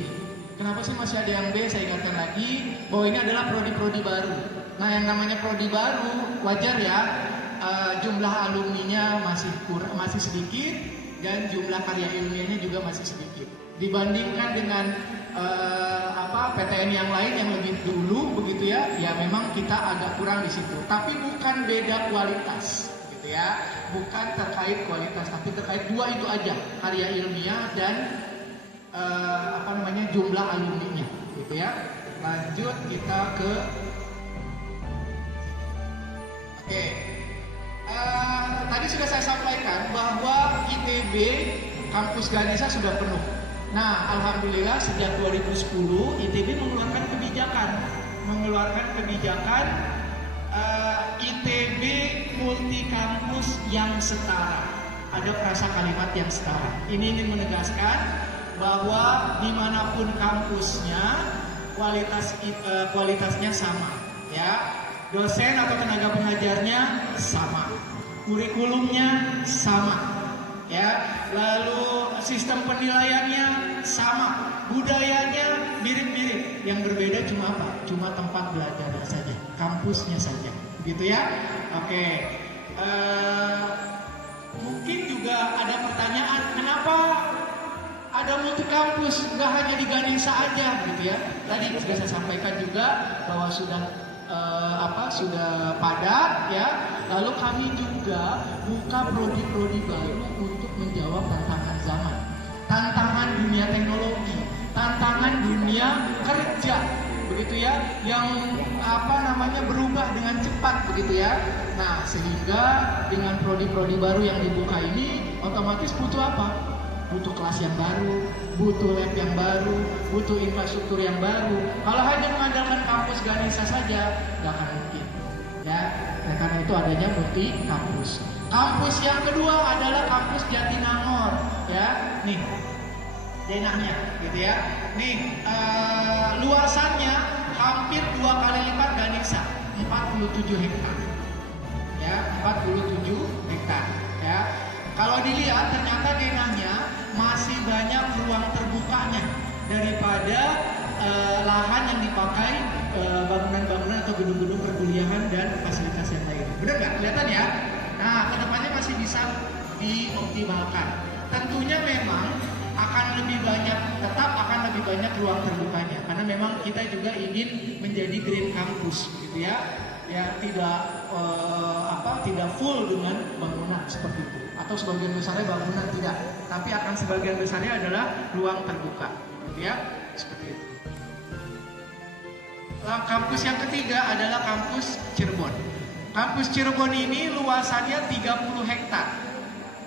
Kenapa sih masih ada yang B? Saya ingatkan lagi bahwa ini adalah prodi-prodi baru. Nah, yang namanya prodi baru wajar ya, jumlah alumninya masih sedikit dan jumlah karya ilmiahnya juga masih sedikit. Dibandingkan dengan PTN yang lain yang lebih dulu begitu ya, ya memang kita agak kurang di situ. Tapi bukan beda kualitas, gitu ya. Bukan terkait kualitas, tapi terkait 2 itu aja, karya ilmiah dan jumlah alumninya, gitu ya. Lanjut kita ke tadi sudah saya sampaikan bahwa ITB kampus Ganesha sudah penuh. Nah, alhamdulillah sejak 2010 ITB mengeluarkan kebijakan ITB multi kampus yang setara. Ada frasa kalimat yang setara. Ini ingin menegaskan bahwa dimanapun kampusnya kualitasnya sama, ya. Dosen atau tenaga pengajarnya sama, kurikulumnya sama, ya. Lalu sistem penilaiannya sama, budayanya mirip-mirip. Yang berbeda cuma apa? Cuma tempat belajarnya saja, kampusnya saja, gitu ya. Oke. Mungkin juga ada pertanyaan, kenapa ada multi kampus, nggak hanya di Ganesha aja, gitu ya. Tadi sudah saya sampaikan juga bahwa sudah padat ya. Lalu kami juga buka prodi-prodi baru untuk menjawab tantangan zaman, tantangan dunia teknologi, tantangan dunia kerja, begitu ya, yang berubah dengan cepat, begitu ya. Nah, sehingga dengan prodi-prodi baru yang dibuka ini otomatis butuh apa? Butuh kelas yang baru, butuh lab yang baru, butuh infrastruktur yang baru. Kalau hanya mengandalkan kampus Ganesha saja, nggak akan mungkin. Ya, karena itu adanya multi kampus. Kampus yang kedua adalah kampus Jatinangor. Ya, nih denahnya, gitu ya. Nih luasannya hampir 2 kali lipat Ganesha, 47 hektar. ya 47 hektar ya. Kalau dilihat ternyata denahnya masih banyak ruang terbukanya daripada lahan yang dipakai bangunan-bangunan atau gedung-gedung perkuliahan dan fasilitas yang lain. Benar nggak? Kelihatan ya? Nah, kedepannya masih bisa dioptimalkan. Tentunya memang tetap akan lebih banyak ruang terbukanya, karena memang kita juga ingin menjadi green campus, gitu ya. Ya tidak full dengan bangunan seperti itu, atau sebagian besarnya bangunan tidak, tapi akan sebagian besarnya adalah ruang terbuka, gitu ya, seperti itu. Nah, kampus yang ketiga adalah kampus Cirebon. Kampus Cirebon ini luasannya 30 hektar,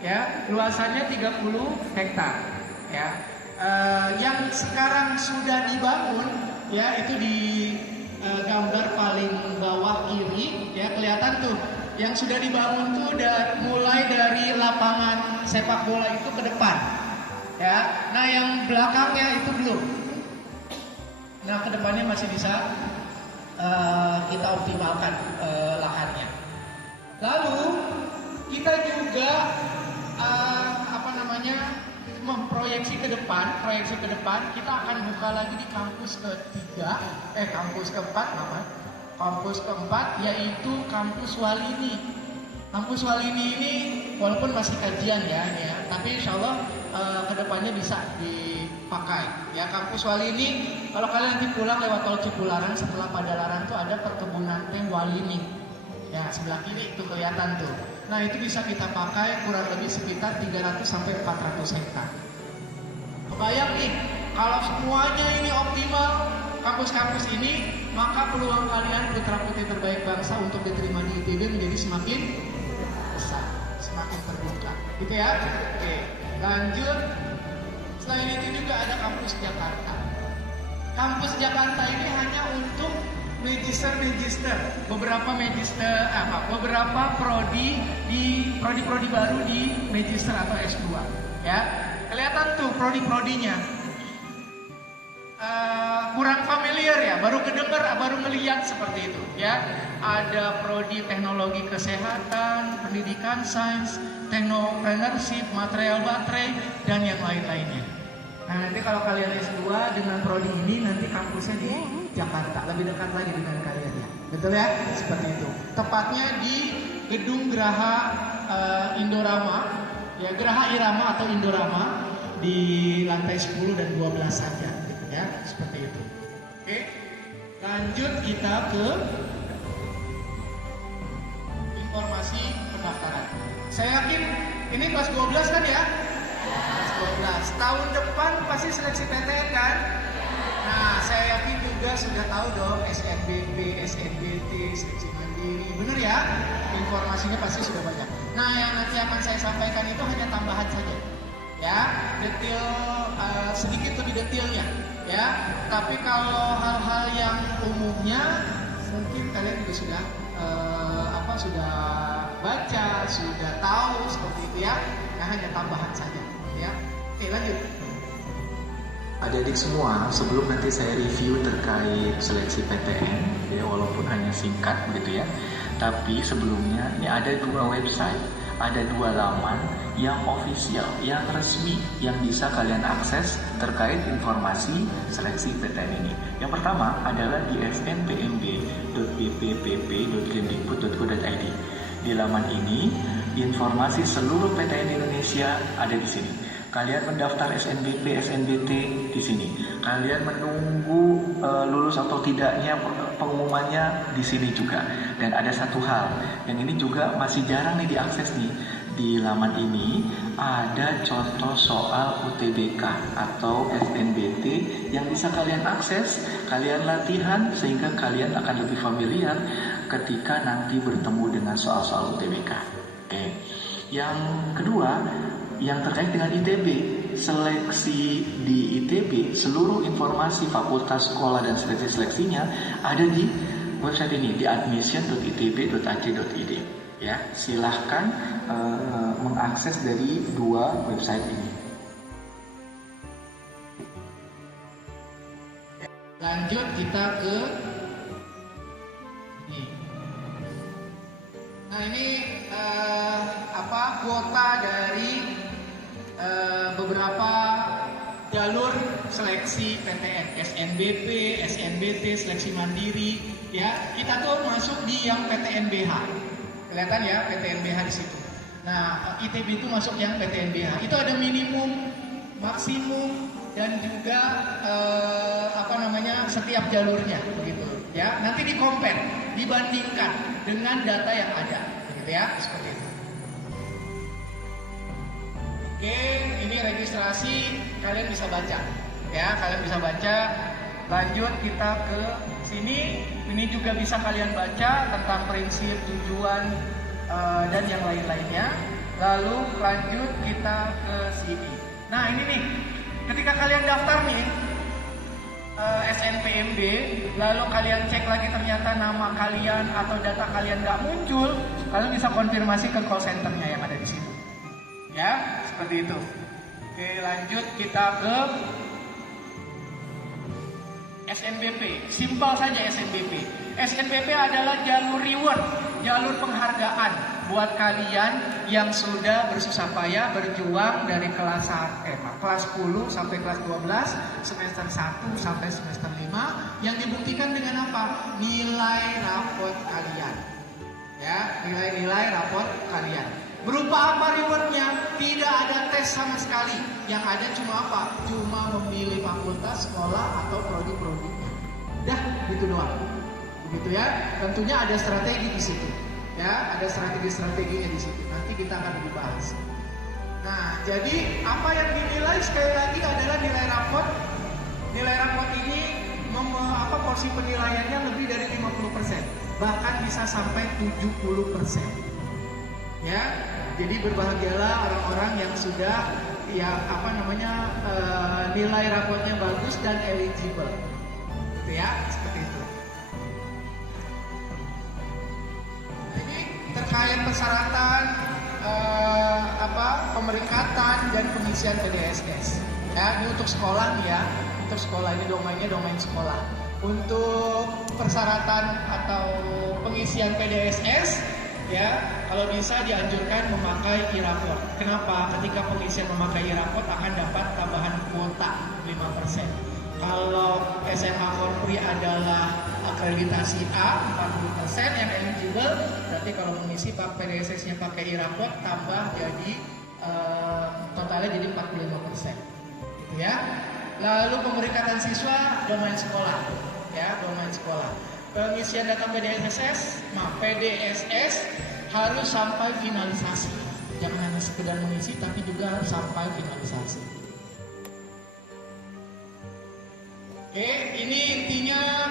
ya, luasannya 30 hektar, ya. Yang sekarang sudah dibangun, ya, itu di gambar paling bawah kiri, ya, kelihatan tuh. Yang sudah dibangun tuh udah mulai dari lapangan sepak bola itu ke depan, ya. Nah, yang belakangnya itu belum. Nah, kedepannya masih bisa kita optimalkan lahannya. Lalu kita juga memproyeksi ke depan, kita akan buka lagi di kampus keempat, yaitu kampus Walini. Kampus Walini ini walaupun masih kajian ya, tapi insya Allah kedepannya bisa dipakai. Ya, kampus Walini, kalau kalian nanti pulang lewat tol Cipularang setelah Padalarang tuh ada perkebunan teh Walini. Ya, sebelah kiri itu kelihatan tuh. Nah, itu bisa kita pakai kurang lebih sekitar 300 sampai 400 hektar. Kebayang nih, kalau semuanya ini optimal kampus-kampus ini, maka peluang kalian putra-putri terbaik bangsa untuk diterima di ITB menjadi semakin besar, semakin terbuka. Gitu ya. Oke, lanjut. Selain itu juga ada kampus Jakarta. Kampus Jakarta ini hanya untuk beberapa prodi baru di magister atau S2, ya. Kelihatan tuh prodi-prodinya. Kurang familiar ya, baru kedengar, baru melihat seperti itu, ya. Ada prodi teknologi kesehatan, pendidikan sains, technopreneurship, material baterai, dan yang lain-lainnya. Nah, nanti kalau kalian S2 dengan prodi ini, nanti kampusnya di Jakarta, lebih dekat lagi dengan kalian ya. Betul ya? Seperti itu. Tepatnya di gedung Geraha Indorama, ya, Geraha Irama atau Indorama di lantai 10 dan 12 saja, gitu ya. Seperti itu. Oke. Lanjut kita ke informasi pendaftaran. Saya yakin ini kelas 12 kan ya? Kelas 12. Tahun depan pasti seleksi PTN kan? Nah, saya yakin juga sudah tahu dong SNBP, SNBT, seleksi mandiri. Bener ya? Informasinya pasti sudah banyak. Nah, yang nanti akan saya sampaikan itu hanya tambahan saja. Ya, detail sedikit lebih detailnya, ya. Tapi kalau hal-hal yang umumnya mungkin kalian juga sudah sudah baca, sudah tahu seperti itu ya. Nah, hanya tambahan saja, ya. Oke, lanjut. Adik-adik semua, sebelum nanti saya review terkait seleksi PTN, ya, walaupun hanya singkat begitu ya, tapi sebelumnya ini ada 2 website, ada 2 laman yang official, yang resmi, yang bisa kalian akses terkait informasi seleksi PTN ini. Yang pertama adalah di snpmb.bppp.kemdikbud.go.id. Di laman ini, informasi seluruh PTN Indonesia ada di sini. Kalian mendaftar SNBP, SNBT di sini. Kalian menunggu lulus atau tidaknya pengumumannya di sini juga. Dan ada satu hal, yang ini juga masih jarang nih diakses nih. Di laman ini ada contoh soal UTBK atau SNBT yang bisa kalian akses, kalian latihan sehingga kalian akan lebih familiar ketika nanti bertemu dengan soal-soal UTBK. Oke. Yang kedua, yang terkait dengan ITB, seleksi di ITB, seluruh informasi fakultas, sekolah, dan seleksinya ada di website ini, di admission.itb.ac.id. Ya, silahkan mengakses dari 2 website ini. Lanjut kita ke ini. Nah, ini kuota dari beberapa jalur seleksi PTN, SNBP, SNBT, seleksi mandiri, ya. Kita tuh masuk di yang PTNBH. Kelihatan ya PTNBH di situ. Nah, ITB itu masuk yang PTNBH. Itu ada minimum, maksimum, dan juga setiap jalurnya, begitu. Ya, nanti di-compare, dibandingkan dengan data yang ada, begitu ya, seperti itu. Oke, ini registrasi, kalian bisa baca. Ya, kalian bisa baca. Lanjut kita ke sini. Ini juga bisa kalian baca tentang prinsip, tujuan, dan yang lain-lainnya. Lalu lanjut kita ke sini. Nah, ini nih, ketika kalian daftar nih SNPMB, lalu kalian cek lagi ternyata nama kalian atau data kalian nggak muncul, kalian bisa konfirmasi ke call centernya yang ada di situ. Ya, seperti itu. Oke, lanjut kita ke SNBP. Simpel saja SNBP. SNBP adalah jalur reward, jalur penghargaan buat kalian yang sudah bersusah payah berjuang dari kelas 10 sampai kelas 12, semester 1 sampai semester 5, yang dibuktikan dengan apa? Nilai raport kalian. Ya, nilai-nilai raport kalian. Berupa apa rewardnya? Tidak ada tes sama sekali. Yang ada cuma apa? Cuma memilih fakultas, sekolah, atau prodi-prodinya. Dah, gitu doang. Begitu ya. Tentunya ada strategi di situ. Ya, ada strategi-strateginya di situ. Nanti kita akan lebih bahas. Nah, jadi apa yang dinilai sekali lagi adalah nilai raport. Nilai raport ini porsi penilaiannya lebih dari 50%. Bahkan bisa sampai 70%. Ya, jadi berbahagialah orang-orang yang sudah nilai rapotnya bagus dan eligible, gitu ya, seperti itu. Ini terkait persyaratan pemeringkatan dan pengisian PDSS. Ya, ini untuk sekolah nih ya, untuk sekolah ini domainnya domain sekolah. Untuk persyaratan atau pengisian PDSS, ya, kalau bisa dianjurkan memakai e-raport. Kenapa? Ketika pengisian memakai e-raport akan dapat tambahan kuota 5%. Kalau SMA Korpri adalah akreditasi A 40% yang eligible, berarti kalau mengisi PDSS-nya pakai e-raport tambah jadi totalnya jadi 45%. Gitu ya. Lalu pemeringkatan siswa domain sekolah, ya, domain sekolah. Pengisian data PDSS harus sampai finalisasi. Jangan hanya sekedar mengisi, tapi juga harus sampai finalisasi. Oke, ini intinya.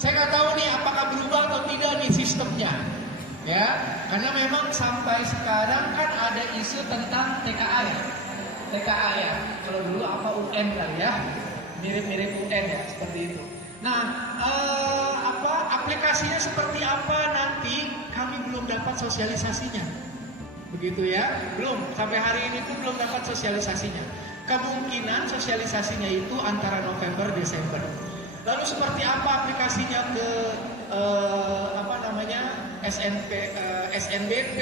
Saya nggak tahu nih apakah berubah atau tidak nih sistemnya, ya. Karena memang sampai sekarang kan ada isu tentang TKA ya. TKA ya. Kalau dulu apa UN kali ya, mirip-mirip UN ya, seperti itu. Nah, aplikasinya seperti apa nanti kami belum dapat sosialisasinya. Begitu ya, belum. Sampai hari ini pun belum dapat sosialisasinya. Kemungkinan sosialisasinya itu antara November Desember. Lalu seperti apa aplikasinya ke SNBP,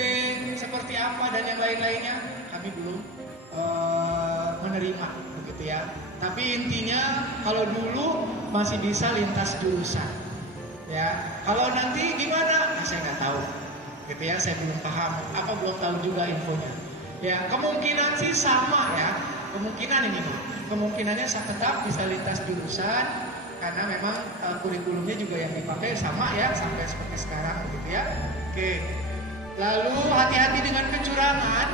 seperti apa dan yang lain-lainnya kami belum menerima, begitu ya. Tapi intinya kalau dulu masih bisa lintas jurusan, ya. Kalau nanti gimana? Nah, saya nggak tahu, gitu ya. Saya belum paham, belum tahu juga infonya. Ya, kemungkinan sih sama ya. Kemungkinan ini, kemungkinannya tetap bisa lintas jurusan karena memang kurikulumnya juga yang dipakai sama ya sampai seperti sekarang, begitu ya. Oke. Lalu hati-hati dengan kecurangan,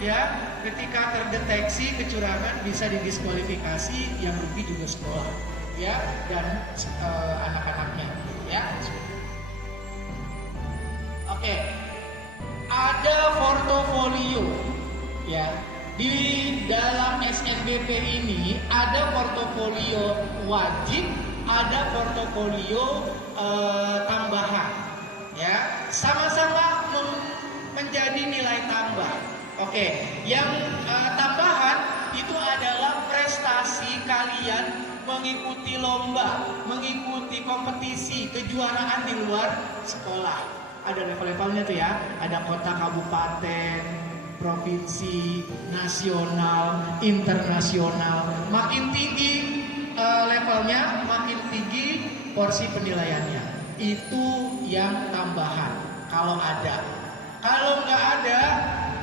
ya. Ketika terdeteksi kecurangan bisa didiskualifikasi, yang rugi juga sekolah, ya, dan anak-anaknya, ya. Oke, ada portofolio, ya. Di dalam SNBP ini ada portofolio wajib, ada portofolio tambahan, ya. Sama-sama menjadi nilai tambah. Oke, yang tambahan itu adalah prestasi kalian mengikuti lomba, mengikuti kompetisi, kejuaraan di luar sekolah. Ada level-levelnya tuh ya, ada kota, kabupaten, provinsi, nasional, internasional. Makin tinggi levelnya, makin tinggi porsi penilaiannya. Itu yang tambahan kalau ada. Kalau nggak ada,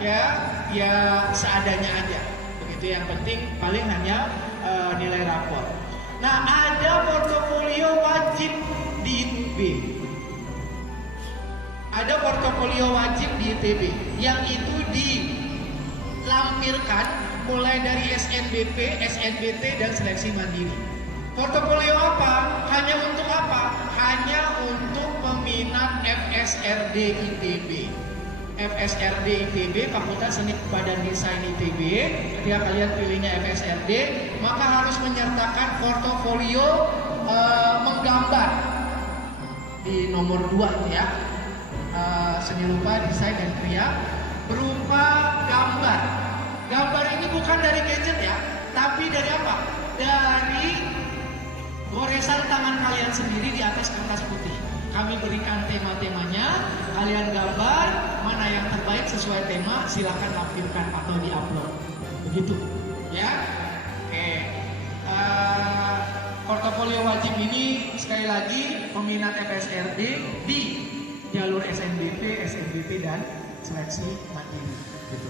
ya seadanya aja. Begitu, yang penting paling hanya nilai rapor. Nah, ada portofolio wajib di ITB. Ada portofolio wajib di ITB yang itu dilampirkan mulai dari SNBP, SNBT, dan seleksi mandiri. Portofolio apa? Hanya untuk apa? Hanya untuk peminat FSRD ITB. FSRD ITB, Fakultas Seni Badan Desain ITB. Ketika kalian pilihnya FSRD, maka harus menyertakan portofolio menggambar di nomor 2 itu ya. Seni rupa, desain, dan kriya berupa gambar. Gambar ini bukan dari gadget ya, tapi dari apa? Dari goresan tangan kalian sendiri di atas kertas putih. Kami berikan tema-temanya, kalian gambar mana yang terbaik sesuai tema, silakan lampirkan atau diupload. Begitu, ya. Oke. Portofolio wajib ini sekali lagi peminat FSRD di jalur SNBP, SNBP, dan seleksi mandiri. Gitu.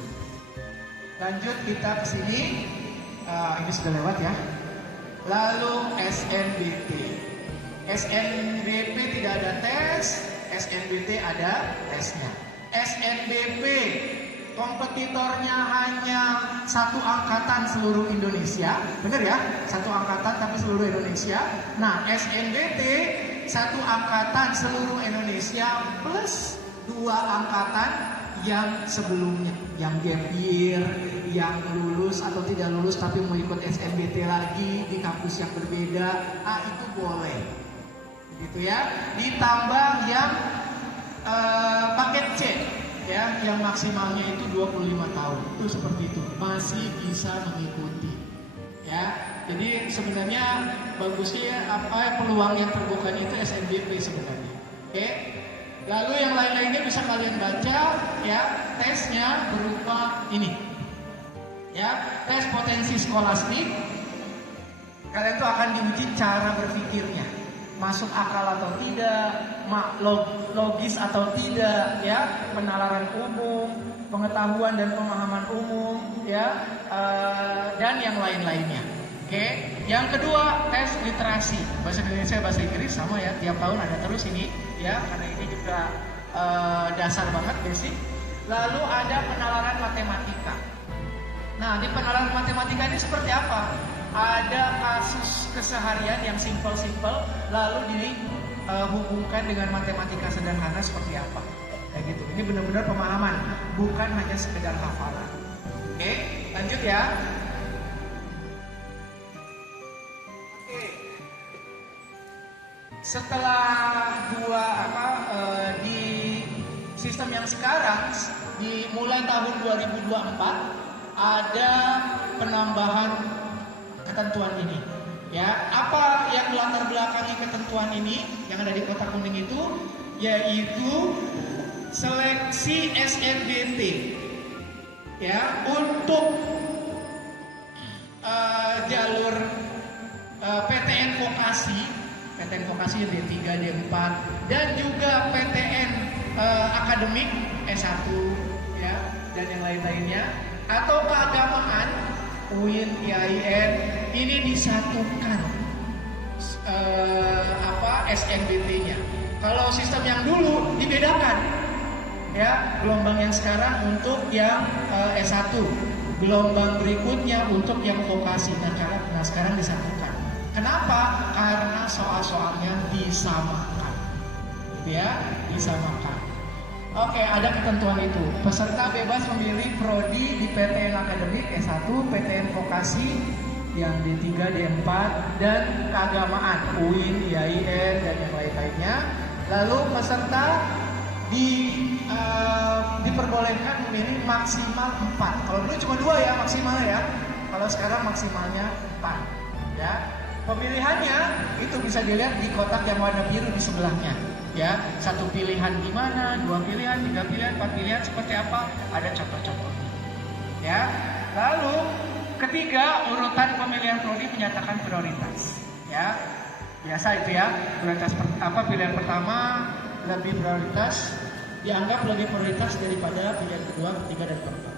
Lanjut kita ke sini. Ini sudah lewat ya. Lalu SNBP. SNBP tidak ada tes, SNBT ada tesnya. SNBP kompetitornya hanya satu angkatan seluruh Indonesia, bener ya? Satu angkatan tapi seluruh Indonesia. Nah, SNBT satu angkatan seluruh Indonesia plus 2 angkatan yang sebelumnya, yang gap year, yang lulus atau tidak lulus tapi mau ikut SNBT lagi di kampus yang berbeda, itu boleh, gitu ya. Ditambah yang paket C, ya, yang maksimalnya itu 25 tahun, itu seperti itu, masih bisa mengikuti, ya. Jadi sebenarnya bagusnya peluang yang terbuka itu SNBP sebenarnya. Oke. Lalu yang lain-lainnya bisa kalian baca ya, tesnya berupa ini. Ya, tes potensi skolastik. Kalian tuh akan diuji cara berpikirnya. Masuk akal atau tidak, logis atau tidak, ya, penalaran umum, pengetahuan dan pemahaman umum, ya, dan yang lain-lainnya. Oke, yang kedua tes literasi, bahasa Indonesia, bahasa Inggris sama ya, tiap tahun ada terus ini, ya, karena ini juga dasar banget basic. Lalu ada penalaran matematika. Nah, di penalaran matematika ini seperti apa? Ada kasus keseharian yang simple-simple, lalu dihubungkan dengan matematika sederhana seperti apa? Kayak gitu. Ini benar-benar pemahaman, bukan hanya sekedar hafalan. Oke, lanjut ya. Setelah di sistem yang sekarang, mulai tahun 2024 ada penambahan ketentuan ini. Ya, apa yang melatar belakangi ketentuan ini yang ada di kotak kuning itu? Yaitu seleksi SNBT. Ya, untuk jalur PTN vokasi. PTN vokasi D3, D4, dan juga PTN akademik S1, ya, dan yang lain-lainnya, atau keagamaan UIN, IAIN, ini disatukan SNBT-nya. Kalau sistem yang dulu dibedakan, ya, gelombang yang sekarang untuk yang S1, gelombang berikutnya untuk yang vokasi. Nah, sekarang disatukan. Kenapa? Karena soal-soalnya disamakan, ya, disamakan. Oke, ada ketentuan itu. Peserta bebas memilih prodi di PTN akademik S1, PTN vokasi yang D3, D4, dan keagamaan UIN, IAIN, dan yang lain-lainnya. Lalu peserta diperbolehkan memilih maksimal 4. Kalau dulu cuma 2 ya maksimalnya ya. Kalau sekarang maksimalnya 4, ya. Pemilihannya itu bisa dilihat di kotak yang warna biru di sebelahnya, ya. 1 pilihan gimana, 2 pilihan, 3 pilihan, 4 pilihan seperti apa, ada contoh-contohnya. Ya. Lalu ketiga, urutan pemilihan prodi menyatakan prioritas. Ya. Biasa itu ya. Prioritas pilihan pertama lebih prioritas, dianggap lebih prioritas daripada pilihan kedua, ketiga, dan keempat.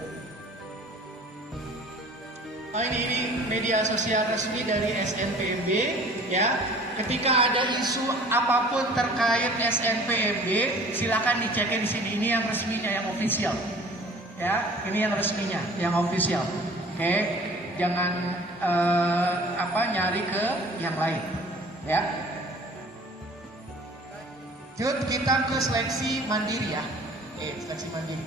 Oh, ini media sosial resmi dari SNPMB ya. Ketika ada isu apapun terkait SNPMB, silakan dicekin di sini. Ini yang resminya, yang official. Ya, ini yang resminya, yang official. Oke, jangan nyari ke yang lain. Ya. Lanjut kita ke seleksi mandiri ya. Seleksi mandiri.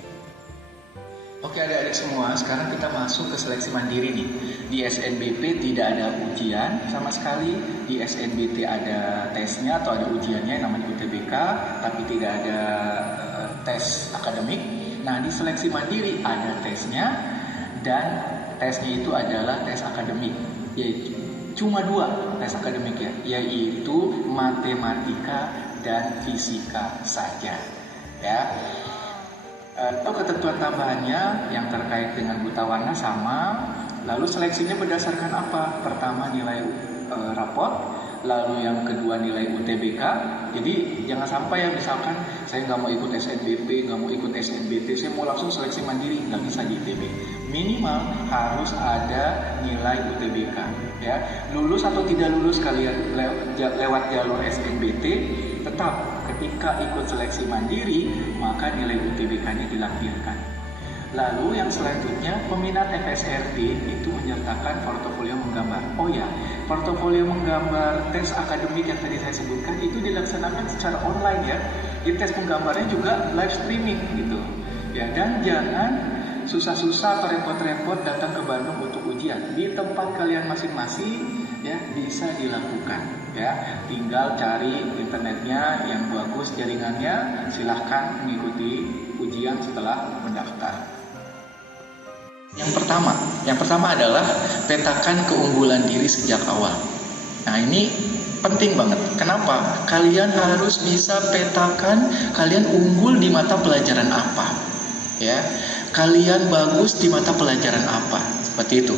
Oke adik-adik semua, sekarang kita masuk ke seleksi mandiri nih. Di SNBP tidak ada ujian sama sekali. Di SNBT ada tesnya atau ada ujiannya namanya UTBK, tapi tidak ada tes akademik. Nah di seleksi mandiri ada tesnya, dan tesnya itu adalah tes akademik. Yaitu cuma 2 tes akademik ya, yaitu matematika dan fisika saja. Ya. Atau ketentuan tambahannya yang terkait dengan buta warna sama. Lalu seleksinya berdasarkan apa? Pertama nilai raport, lalu yang kedua nilai UTBK. Jadi jangan sampai ya misalkan saya nggak mau ikut SNBP, nggak mau ikut SNBT, saya mau langsung seleksi mandiri, nggak bisa di ITB. Minimal harus ada nilai UTBK. Ya, lulus atau tidak lulus kalian lewat jalur SNBT, tetap ketika ikut seleksi mandiri, maka nilai UTBK-nya dilampirkan. Lalu yang selanjutnya, peminat FSRD itu menyertakan portofolio menggambar. Oh ya, portofolio menggambar tes akademik yang tadi saya sebutkan itu dilaksanakan secara online ya. Di tes penggambarnya juga live streaming gitu. Ya, dan jangan susah-susah atau repot-repot datang ke Bandung untuk ujian. Di tempat kalian masing-masing ya bisa dilakukan ya. Tinggal cari internetnya yang bagus jaringannya, silahkan mengikuti ujian setelah mendaftar. Yang pertama adalah petakan keunggulan diri sejak awal. Nah ini penting banget. Kenapa? Kalian harus bisa petakan kalian unggul di mata pelajaran apa. Ya, kalian bagus di mata pelajaran apa. Seperti itu.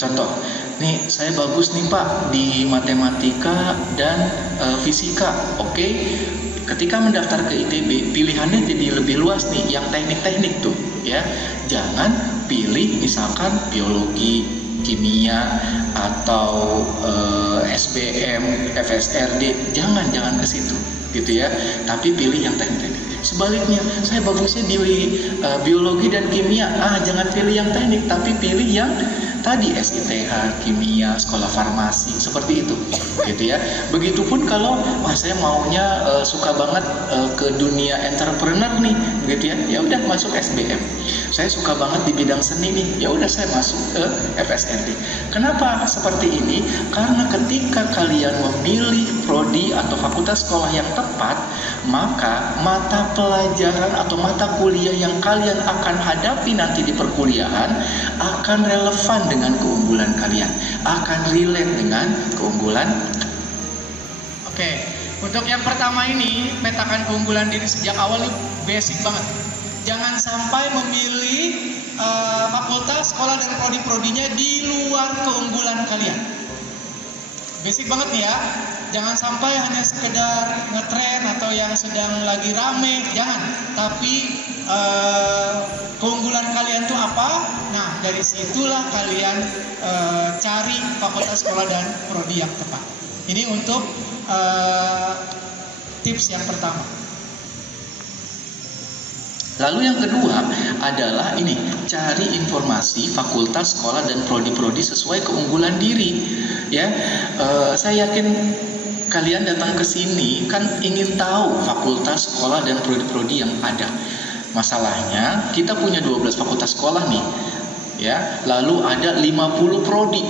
Contoh, nih saya bagus nih Pak di matematika dan fisika. Oke. Ketika mendaftar ke ITB, pilihannya jadi lebih luas nih, yang teknik-teknik tuh, ya. Jangan pilih misalkan biologi, kimia, atau SBM, FSRD. Jangan ke situ, gitu ya. Tapi pilih yang teknik-teknik. Sebaliknya, saya bagusnya di biologi dan kimia. Jangan pilih yang teknik, tapi pilih yang tadi SITH, kimia, sekolah farmasi, seperti itu, gitu ya. Begitupun kalau saya maunya suka banget ke dunia entrepreneur nih, gitu ya. Ya udah masuk SBM. Saya suka banget di bidang seni nih, ya udah saya masuk ke FSRD. Kenapa seperti ini? Karena ketika kalian memilih prodi atau fakultas sekolah yang tepat, maka mata pelajaran atau mata kuliah yang kalian akan hadapi nanti di perkuliahan akan relevan dengan keunggulan kalian, akan relate dengan keunggulan. Oke, untuk yang pertama ini, petakan keunggulan diri sejak awal ini basic banget. Jangan sampai memilih fakultas, sekolah, dan prodi-prodinya di luar keunggulan kalian. Basic banget nih ya. Jangan sampai hanya sekedar ngetren atau yang sedang lagi rame, jangan. Tapi keunggulan kalian tuh apa? Nah, dari situlah kalian cari fakultas, sekolah, dan prodi yang tepat. Ini untuk tips yang pertama. Lalu yang kedua adalah ini, cari informasi fakultas, sekolah, dan prodi-prodi sesuai keunggulan diri. Ya, saya yakin kalian datang ke sini kan ingin tahu fakultas, sekolah, dan prodi-prodi yang ada. Masalahnya kita punya 12 fakultas sekolah nih, ya. Lalu ada 50 prodi.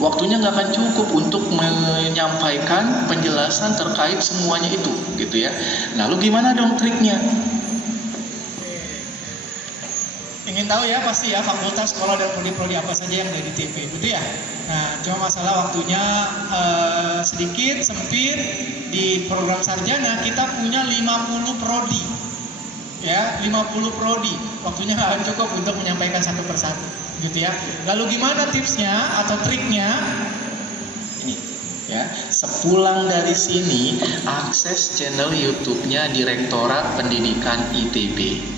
Waktunya nggak akan cukup untuk menyampaikan penjelasan terkait semuanya itu, gitu ya. Lalu gimana dong triknya? Ingin tahu ya pasti ya fakultas, sekolah, dan prodi-prodi apa saja yang ada di TP, gitu ya. Nah, cuma masalah waktunya sedikit, sempit. Di program sarjana kita punya 50 prodi. Ya, 50 prodi. waktunya nggak cukup untuk menyampaikan satu persatu, gitu ya. Lalu gimana tipsnya atau triknya? Ini ya, sepulang dari sini akses channel YouTube-nya Direktorat Pendidikan ITB.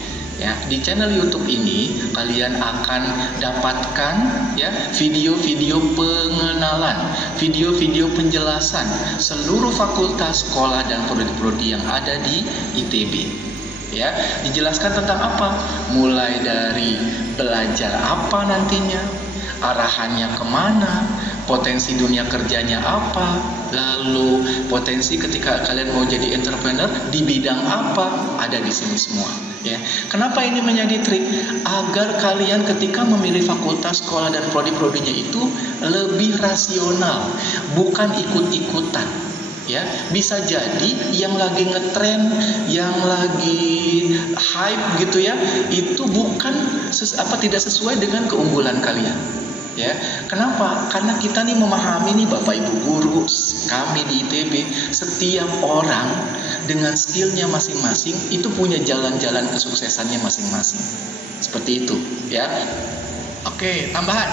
Ya, di channel YouTube ini kalian akan dapatkan ya video-video pengenalan, video-video penjelasan seluruh fakultas, sekolah dan prodi-prodi yang ada di ITB. Ya, dijelaskan tentang apa? Mulai dari belajar apa nantinya, arahannya kemana, potensi dunia kerjanya apa, lalu potensi ketika kalian mau jadi entrepreneur di bidang apa, ada di sini semua. Ya, kenapa ini menjadi trik? Agar kalian ketika memilih fakultas, sekolah dan prodi-prodinya itu lebih rasional, bukan ikut-ikutan. Ya, bisa jadi yang lagi ngetren, yang lagi hype gitu ya, itu bukan tidak sesuai dengan keunggulan kalian. Ya, kenapa? Karena kita nih memahami nih Bapak Ibu guru, kami di ITB, setiap orang dengan skillnya masing-masing itu punya jalan-jalan kesuksesannya masing-masing. Seperti itu, ya. Oke, tambahan.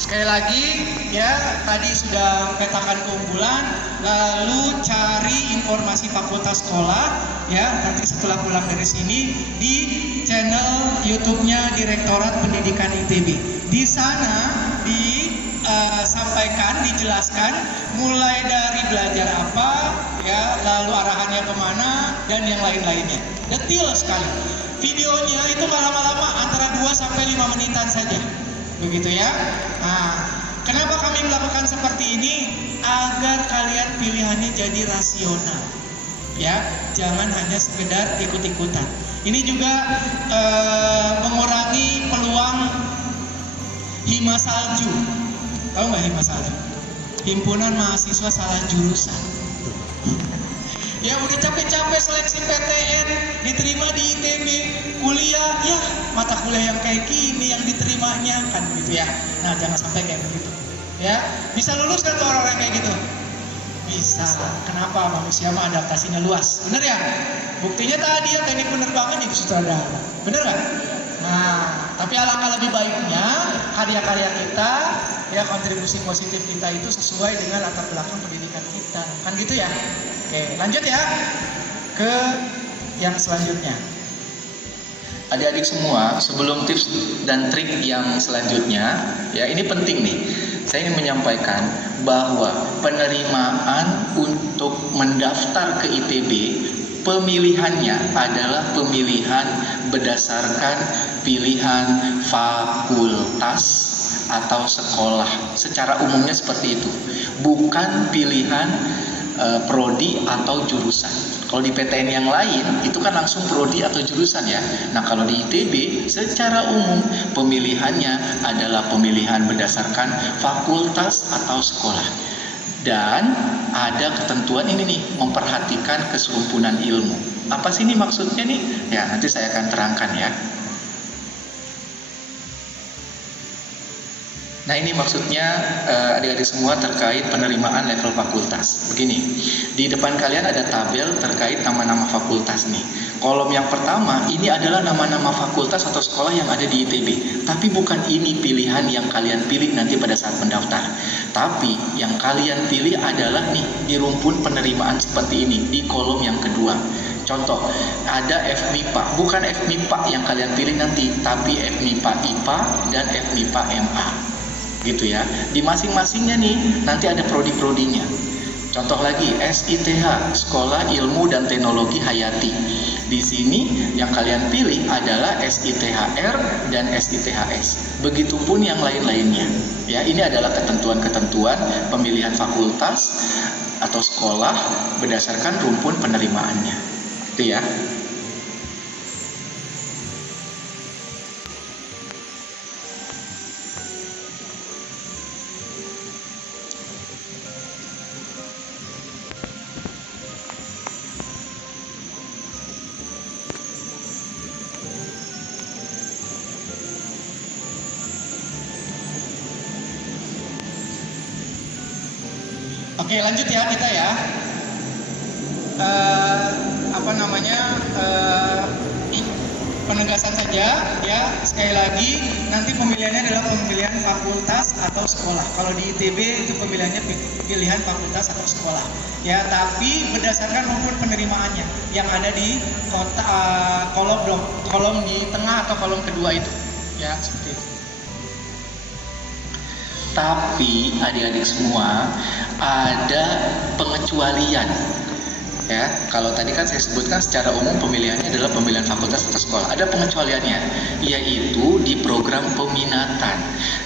Sekali lagi, ya tadi sudah petakan keunggulan, lalu cari informasi fakultas sekolah, ya nanti setelah pulang dari sini di channel YouTube-nya Direktorat Pendidikan ITB. Di sana disampaikan, dijelaskan mulai dari belajar apa, ya lalu arahannya kemana dan yang lain-lainnya. Detail sekali. Videonya itu nggak lama-lama, antara 2 sampai 5 menitan saja. Begitu ya. Nah, kenapa kami melakukan seperti ini? Agar kalian pilihannya jadi rasional. Ya, jangan hanya sekedar ikut-ikutan. Ini juga mengurangi peluang hima salju. Tahu nggak hima salju? Himpunan mahasiswa salah jurusan. Ya udah capek-capek seleksi PTN, diterima di ITB, kuliah, ya mata kuliah yang kayak gini yang diterimanya kan gitu ya. Nah jangan sampai kayak begitu. Ya bisa lulus kan tuh orang-orang kayak gitu? Bisa. Kenapa? Manusia mah adaptasinya luas. Bener ya? Buktinya tadi ya teknik penerbangan jadi sutradara. Bener nggak? Nah, tapi alangkah lebih baiknya karya-karya kita, ya kontribusi positif kita itu sesuai dengan latar belakang pendidikan kita. Kan gitu ya? Oke, lanjut ya ke yang selanjutnya. Adik-adik semua, sebelum tips dan trik yang selanjutnya, ya ini penting nih. Saya ingin menyampaikan bahwa penerimaan untuk mendaftar ke ITB, pemilihannya adalah pemilihan berdasarkan pilihan fakultas atau sekolah. Secara umumnya seperti itu. Bukan pilihan prodi atau jurusan. Kalau di PTN yang lain itu kan langsung prodi atau jurusan ya. Nah kalau di ITB secara umum pemilihannya adalah pemilihan berdasarkan fakultas atau sekolah. Dan ada ketentuan ini nih, memperhatikan keserumpunan ilmu. Apa sih ini maksudnya nih? Ya nanti saya akan terangkan ya. Nah ini maksudnya adik-adik semua terkait penerimaan level fakultas. Begini, di depan kalian ada tabel terkait nama-nama fakultas nih. Kolom yang pertama ini adalah nama-nama fakultas atau sekolah yang ada di ITB. Tapi bukan ini pilihan yang kalian pilih nanti pada saat mendaftar. Tapi yang kalian pilih adalah nih di rumpun penerimaan seperti ini di kolom yang kedua. Contoh, ada FMIPA, bukan FMIPA yang kalian pilih nanti, tapi FMIPA IPA dan FMIPA MA. Gitu ya. Di masing-masingnya nih nanti ada prodi-prodinya. Contoh lagi SITH, Sekolah Ilmu dan Teknologi Hayati. Di sini yang kalian pilih adalah SITHR dan SITHS. Begitupun yang lain-lainnya. Ya, ini adalah ketentuan-ketentuan pemilihan fakultas atau sekolah berdasarkan rumpun penerimaannya. Itu ya. Oke lanjut ya kita ya. penegasan saja ya, sekali lagi nanti pemilihannya adalah pemilihan fakultas atau sekolah. Kalau di ITB itu pemilihannya pilihan fakultas atau sekolah ya, tapi berdasarkan maupun penerimaannya yang ada di kolom di tengah atau kolom kedua itu ya, seperti itu. Tapi adik-adik semua ada pengecualian ya. Kalau tadi kan saya sebutkan secara umum pemilihannya adalah pemilihan fakultas atau sekolah. Ada pengecualiannya, yaitu di program peminatan.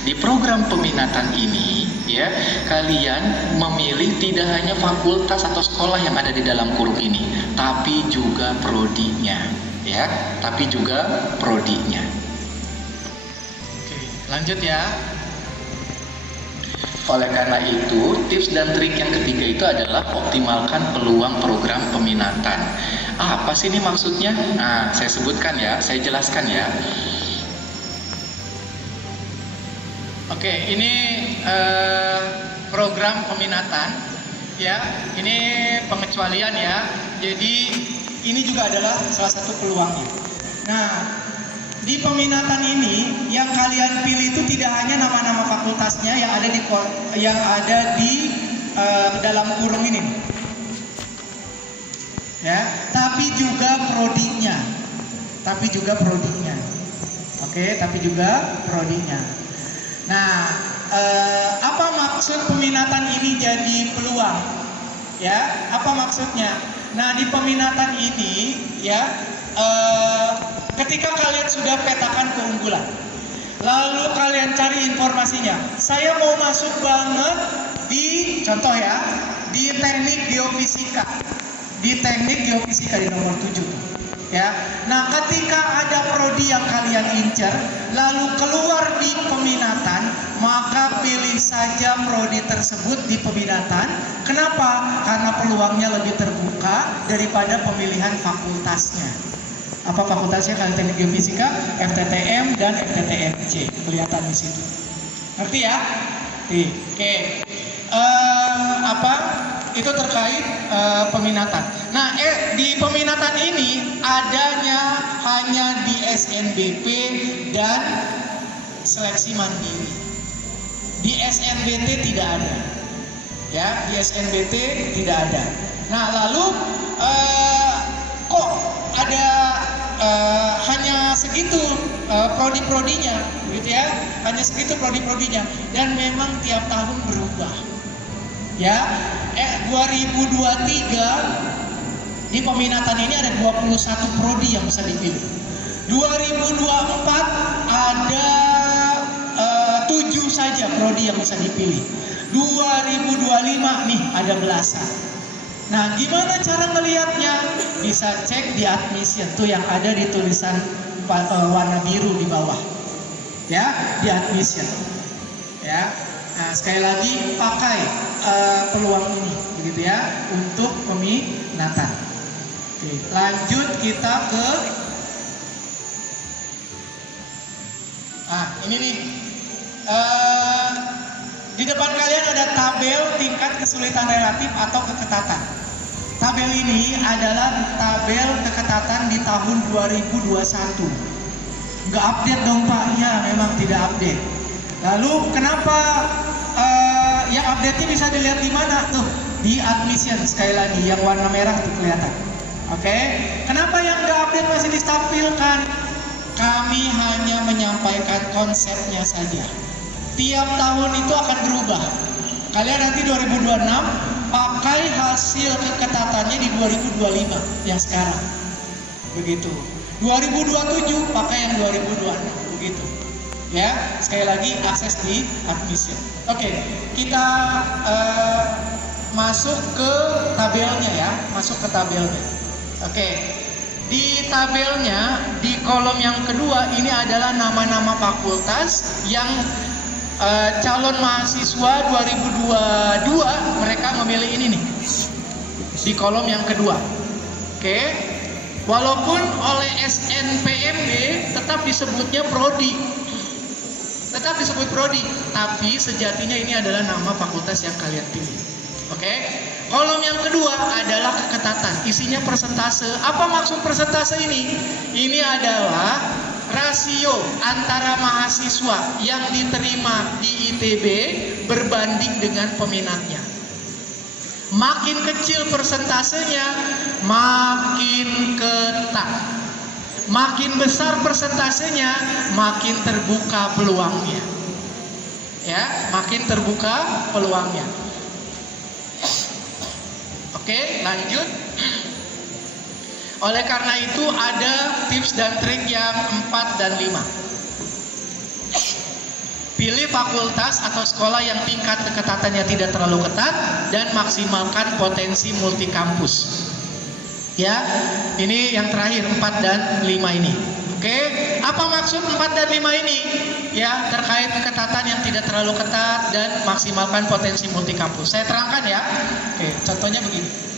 Di program peminatan ini ya, kalian memilih tidak hanya fakultas atau sekolah yang ada di dalam kurung ini, tapi juga prodinya ya, tapi juga prodinya. Oke, lanjut ya. Oleh karena itu, tips dan trik yang ketiga itu adalah optimalkan peluang program peminatan. Apa sih ini maksudnya? Nah, saya sebutkan ya, saya jelaskan ya. Oke, ini program peminatan ya. Ini pengecualian ya. Jadi ini juga adalah salah satu peluangnya. Nah, di peminatan ini yang kalian pilih itu tidak hanya nama-nama fakultasnya yang ada di dalam kurung ini ya, tapi juga prodinya. Oke, tapi juga prodinya. Nah, apa maksud peminatan ini jadi peluang ya? Apa maksudnya? Nah, di peminatan ini ya, ketika kalian sudah petakan keunggulan, lalu kalian cari informasinya. Saya mau masuk banget di, contoh ya, di teknik geofisika. Di teknik geofisika di nomor 7. Ya. Nah, ketika ada prodi yang kalian incer, lalu keluar di peminatan, maka pilih saja prodi tersebut di peminatan. Kenapa? Karena peluangnya lebih terbuka daripada pemilihan fakultasnya. Apa fakultasnya? Kalian teknik geofisika, FTTM dan FTTMC, kelihatan di situ. Ngerti ya? Oke. Itu terkait peminatan. Nah, di peminatan ini adanya hanya di SNBP dan seleksi mandiri. Di SNBT tidak ada. Ya, di SNBT tidak ada. Nah, lalu kok ada hanya segitu prodi-prodinya, gitu ya? Hanya segitu prodi-prodinya, dan memang tiap tahun berubah. Ya, 2023 di peminatan ini ada 21 prodi yang bisa dipilih. 2024 ada 7 saja prodi yang bisa dipilih. 2025 nih ada belasan. Nah, gimana cara ngelihatnya? Bisa cek di admission tuh yang ada di tulisan warna biru di bawah. Ya, di admission. Ya. Nah, sekali lagi pakai peluang ini, begitu ya, untuk peminatan. Oke, lanjut kita ke ini nih. Di depan kalian ada tabel tingkat kesulitan relatif atau keketatan. Tabel ini adalah tabel keketatan di tahun 2021. Nggak update dong Pak? Ya, memang tidak update. Lalu kenapa yang update-nya bisa dilihat di mana? Tuh, di admission sekali lagi, yang warna merah tuh kelihatan. Oke, kenapa yang nggak update masih ditampilkan? Kami hanya menyampaikan konsepnya saja. Tiap tahun itu akan berubah. Kalian nanti 2026 pakai hasil keketatannya di 2025 yang sekarang. Begitu. 2027 pakai yang 2026. Begitu. Ya, sekali lagi akses di admission. Oke, kita masuk ke tabelnya ya, masuk ke tabelnya. Oke, di tabelnya di kolom yang kedua ini adalah nama-nama fakultas yang calon mahasiswa 2022 mereka memilih ini nih di kolom yang kedua. Oke, walaupun oleh SNPMB tetap disebutnya prodi. Tetap disebut prodi, tapi sejatinya ini adalah nama fakultas yang kalian pilih. Oke, kolom yang kedua adalah keketatan, isinya persentase. Apa maksud persentase ini? Ini adalah rasio antara mahasiswa yang diterima di ITB berbanding dengan peminatnya. Makin kecil persentasenya, makin ketat. Makin besar persentasenya, makin terbuka peluangnya. Ya, makin terbuka peluangnya. Oke, lanjut. Oleh karena itu ada tips dan trik yang 4 dan 5. Pilih fakultas atau sekolah yang tingkat keketatannya tidak terlalu ketat dan maksimalkan potensi multi kampus. Ya, ini yang terakhir 4 dan 5 ini. Oke, apa maksud 4 dan 5 ini? Ya, terkait keketatan yang tidak terlalu ketat dan maksimalkan potensi multi kampus. Saya terangkan ya. Oke, contohnya begini.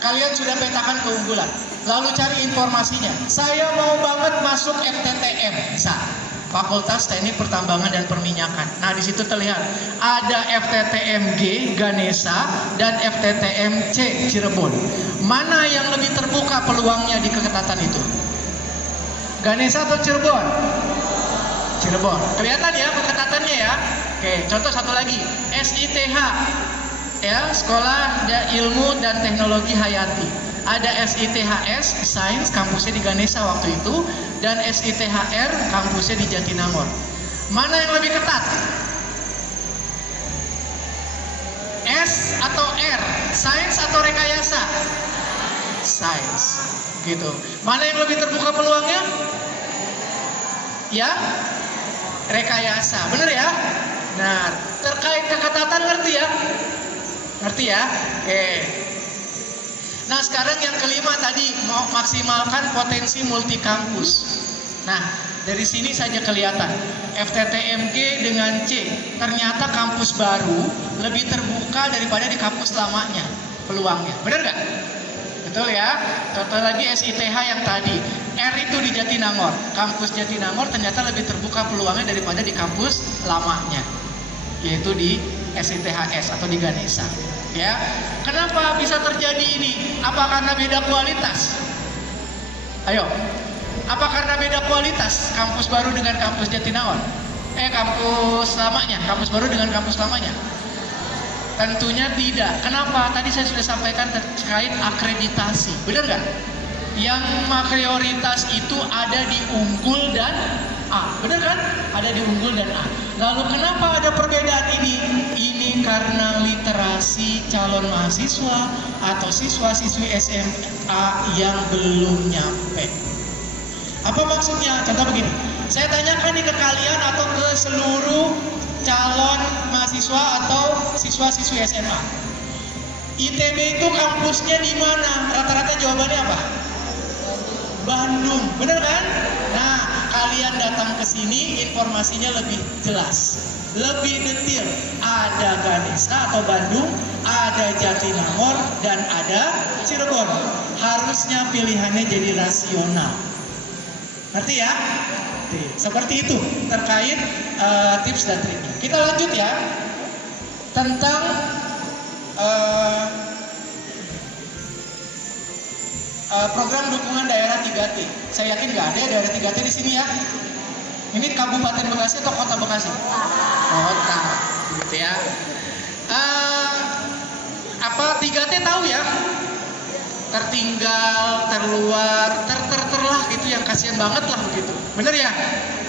Kalian sudah petakan keunggulan, lalu cari informasinya. Saya mau banget masuk FTTM, bisa. Fakultas Teknik Pertambangan dan Perminyakan. Nah, di situ terlihat ada FTTMG Ganesha dan FTTMC Cirebon. Mana yang lebih terbuka peluangnya di keketatan itu? Ganesha atau Cirebon? Cirebon. Kelihatan ya keketatannya ya. Oke, contoh satu lagi, SITH. Ya, Sekolah Ilmu dan Teknologi Hayati. Ada SITHS Sains, kampusnya di Ganesha waktu itu, dan SITHR kampusnya di Jatinangor. Mana yang lebih ketat? S atau R? Sains atau rekayasa? Sains. Gitu. Mana yang lebih terbuka peluangnya? Ya, rekayasa. Bener ya? Nah, terkait keketatan ngerti ya? Ngerti ya? Oke. Nah, sekarang yang kelima tadi, mau maksimalkan potensi multi kampus. Nah, dari sini saja kelihatan FTTMG dengan C, ternyata kampus baru lebih terbuka daripada di kampus lamanya peluangnya. Benar nggak? Betul ya? Contoh lagi SITH yang tadi, R itu di Jatinangor, kampus Jatinangor ternyata lebih terbuka peluangnya daripada di kampus lamanya, yaitu di SITHS atau di Ganesha. Ya, kenapa bisa terjadi ini? Apa karena beda kualitas? Ayo, apa karena beda kualitas kampus baru dengan kampus Jatinangor? Kampus lamanya, kampus baru dengan kampus lamanya? Tentunya tidak. Kenapa? Tadi saya sudah sampaikan terkait akreditasi. Benar nggak? Yang mayoritas itu ada di unggul dan A. Benar kan? Ada di unggul dan A. Lalu kenapa ada perbedaan ini? Ini karena literasi calon mahasiswa atau siswa-siswi SMA yang belum nyampe. Apa maksudnya? Contoh begini. Saya tanyakan nih ke kalian atau ke seluruh calon mahasiswa atau siswa-siswi SMA. ITB itu kampusnya di mana? Rata-rata jawabannya apa? Bandung, bener kan? Nah, kalian datang ke sini informasinya lebih jelas, lebih detail. Ada Ganesha atau Bandung, ada Jatinangor, dan ada Cirebon. Harusnya pilihannya jadi rasional. Ngerti ya? Seperti itu terkait tips dan triknya. Kita lanjut ya tentang program dukungan daerah 3T. Saya yakin nggak ada ya daerah 3T di sini ya. Ini Kabupaten Bekasi atau Kota Bekasi? Kota, gitu ya. 3T tahu ya? Tertinggal, terluar, terlah gitu, yang kasihan banget lah begitu. Bener ya?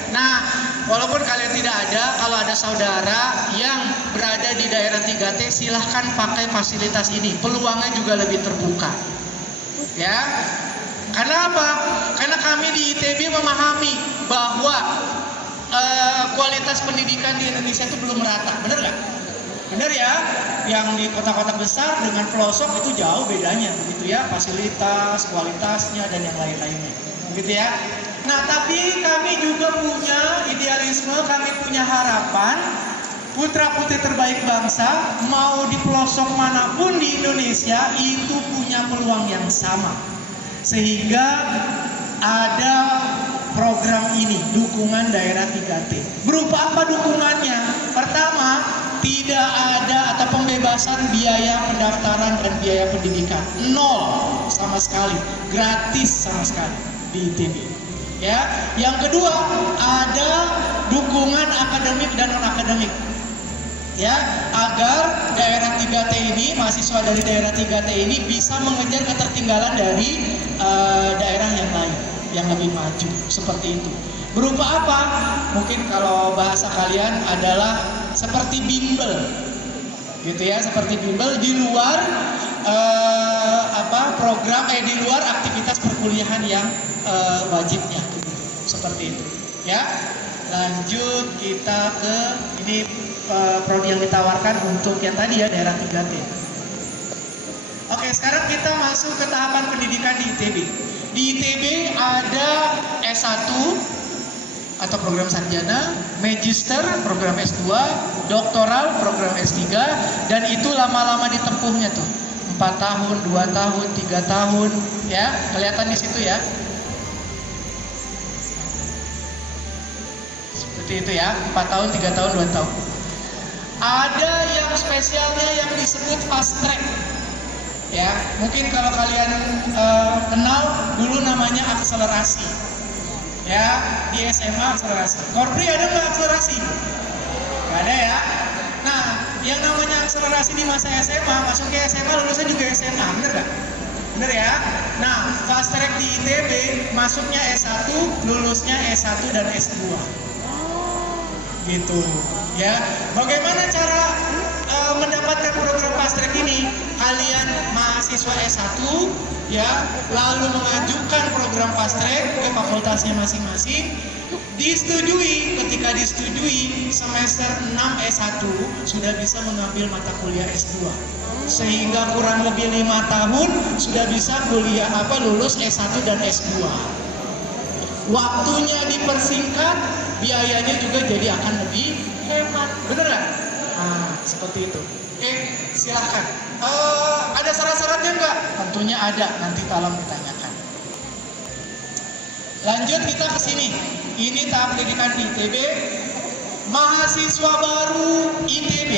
Nah, walaupun kalian tidak ada, kalau ada saudara yang berada di daerah 3T, silahkan pakai fasilitas ini. Peluangnya juga lebih terbuka. Ya, karena apa? Karena kami di ITB memahami bahwa kualitas pendidikan di Indonesia itu belum merata, bener nggak? Bener ya? Yang di kota-kota besar dengan pelosok itu jauh bedanya, begitu ya? Fasilitas, kualitasnya dan yang lain-lainnya, begitu ya? Nah, tapi kami juga punya idealisme, kami punya harapan. Putra-putri terbaik bangsa mau di pelosok manapun di Indonesia itu punya peluang yang sama. Sehingga ada program ini, dukungan daerah 3T. Berupa apa dukungannya? Pertama, tidak ada pembebasan biaya pendaftaran dan biaya pendidikan. 0 sama sekali, gratis sama sekali di ITB. Ya, yang kedua ada dukungan akademik dan non akademik. Ya, agar daerah 3T ini, mahasiswa dari daerah 3T ini bisa mengejar ketertinggalan dari daerah yang lain yang lebih maju, seperti itu. Berupa apa? Mungkin kalau bahasa kalian adalah seperti bimbel, gitu ya, seperti bimbel di luar program di luar aktivitas perkuliahan yang wajibnya, seperti itu. Ya, lanjut kita ke ini prodi yang ditawarkan untuk yang tadi ya, daerah 3T. Oke, sekarang kita masuk ke tahapan pendidikan di ITB. Di ITB ada S1 atau program sarjana, magister program S2, doktoral program S3, dan itu lama-lama ditempuhnya tuh 4 tahun, 2 tahun, 3 tahun, ya, kelihatan di situ ya. Seperti itu ya, 4 tahun, 3 tahun, 2 tahun. Ada yang spesialnya yang disebut fast track. Ya, mungkin kalau kalian kenal dulu namanya akselerasi. Ya, di SMA akselerasi. Korpri ada nggak akselerasi? Nggak ada ya. Nah, yang namanya akselerasi di masa SMA, masuk ke SMA, lulusnya juga SMA, bener nggak? Bener ya. Nah, fast track di ITB, masuknya S1, lulusnya S1 dan S2. Gitu. Ya, bagaimana cara mendapatkan program fast track ini? Kalian mahasiswa S1 ya, lalu mengajukan program fast track ke fakultasnya masing-masing, disetujui. Ketika disetujui, semester 6 S1 sudah bisa mengambil mata kuliah S2, sehingga kurang lebih 5 tahun sudah bisa kuliah lulus S1 dan S2. Waktunya dipersingkat, biayanya juga jadi akan lebih hemat, bener nggak? Nah, seperti itu. Silahkan. Ada syarat-syaratnya nggak? Tentunya ada, nanti tolong ditanyakan. Lanjut kita ke sini. Ini tahap pendidikan di ITB. Mahasiswa baru ITB,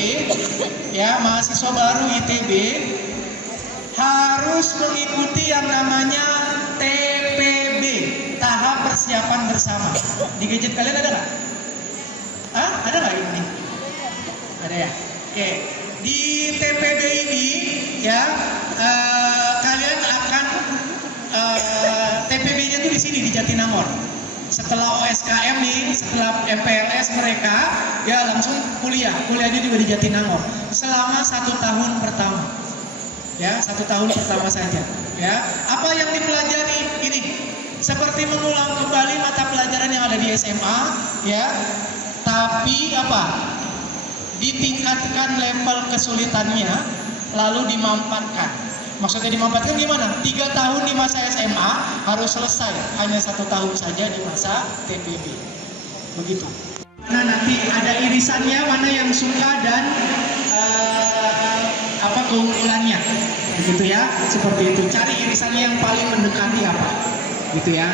ya, mahasiswa baru ITB harus mengikuti yang namanya TPB, tahap persiapan bersama. Di gadget kalian ada nggak? Ada nggak ini? Ada ya. Oke. Di TPB ini ya, kalian akan TPB-nya tuh di sini di Jatinangor. Setelah OSKM nih, setelah MPLS mereka ya langsung kuliahnya juga di Jatinangor selama 1 tahun pertama. Ya, 1 tahun pertama saja. Ya, apa yang dipelajari ini? Seperti mengulang kembali mata pelajaran yang ada di SMA, ya. Tapi ditingkatkan level kesulitannya, lalu dimampatkan. Maksudnya dimampatkan gimana? 3 tahun di masa SMA harus selesai, hanya 1 tahun saja di masa TPB. Begitu. Nah, nanti ada irisannya, mana yang suka dan keunggulannya. Begitu ya, seperti itu. Cari irisannya yang paling mendekati apa. Gitu ya.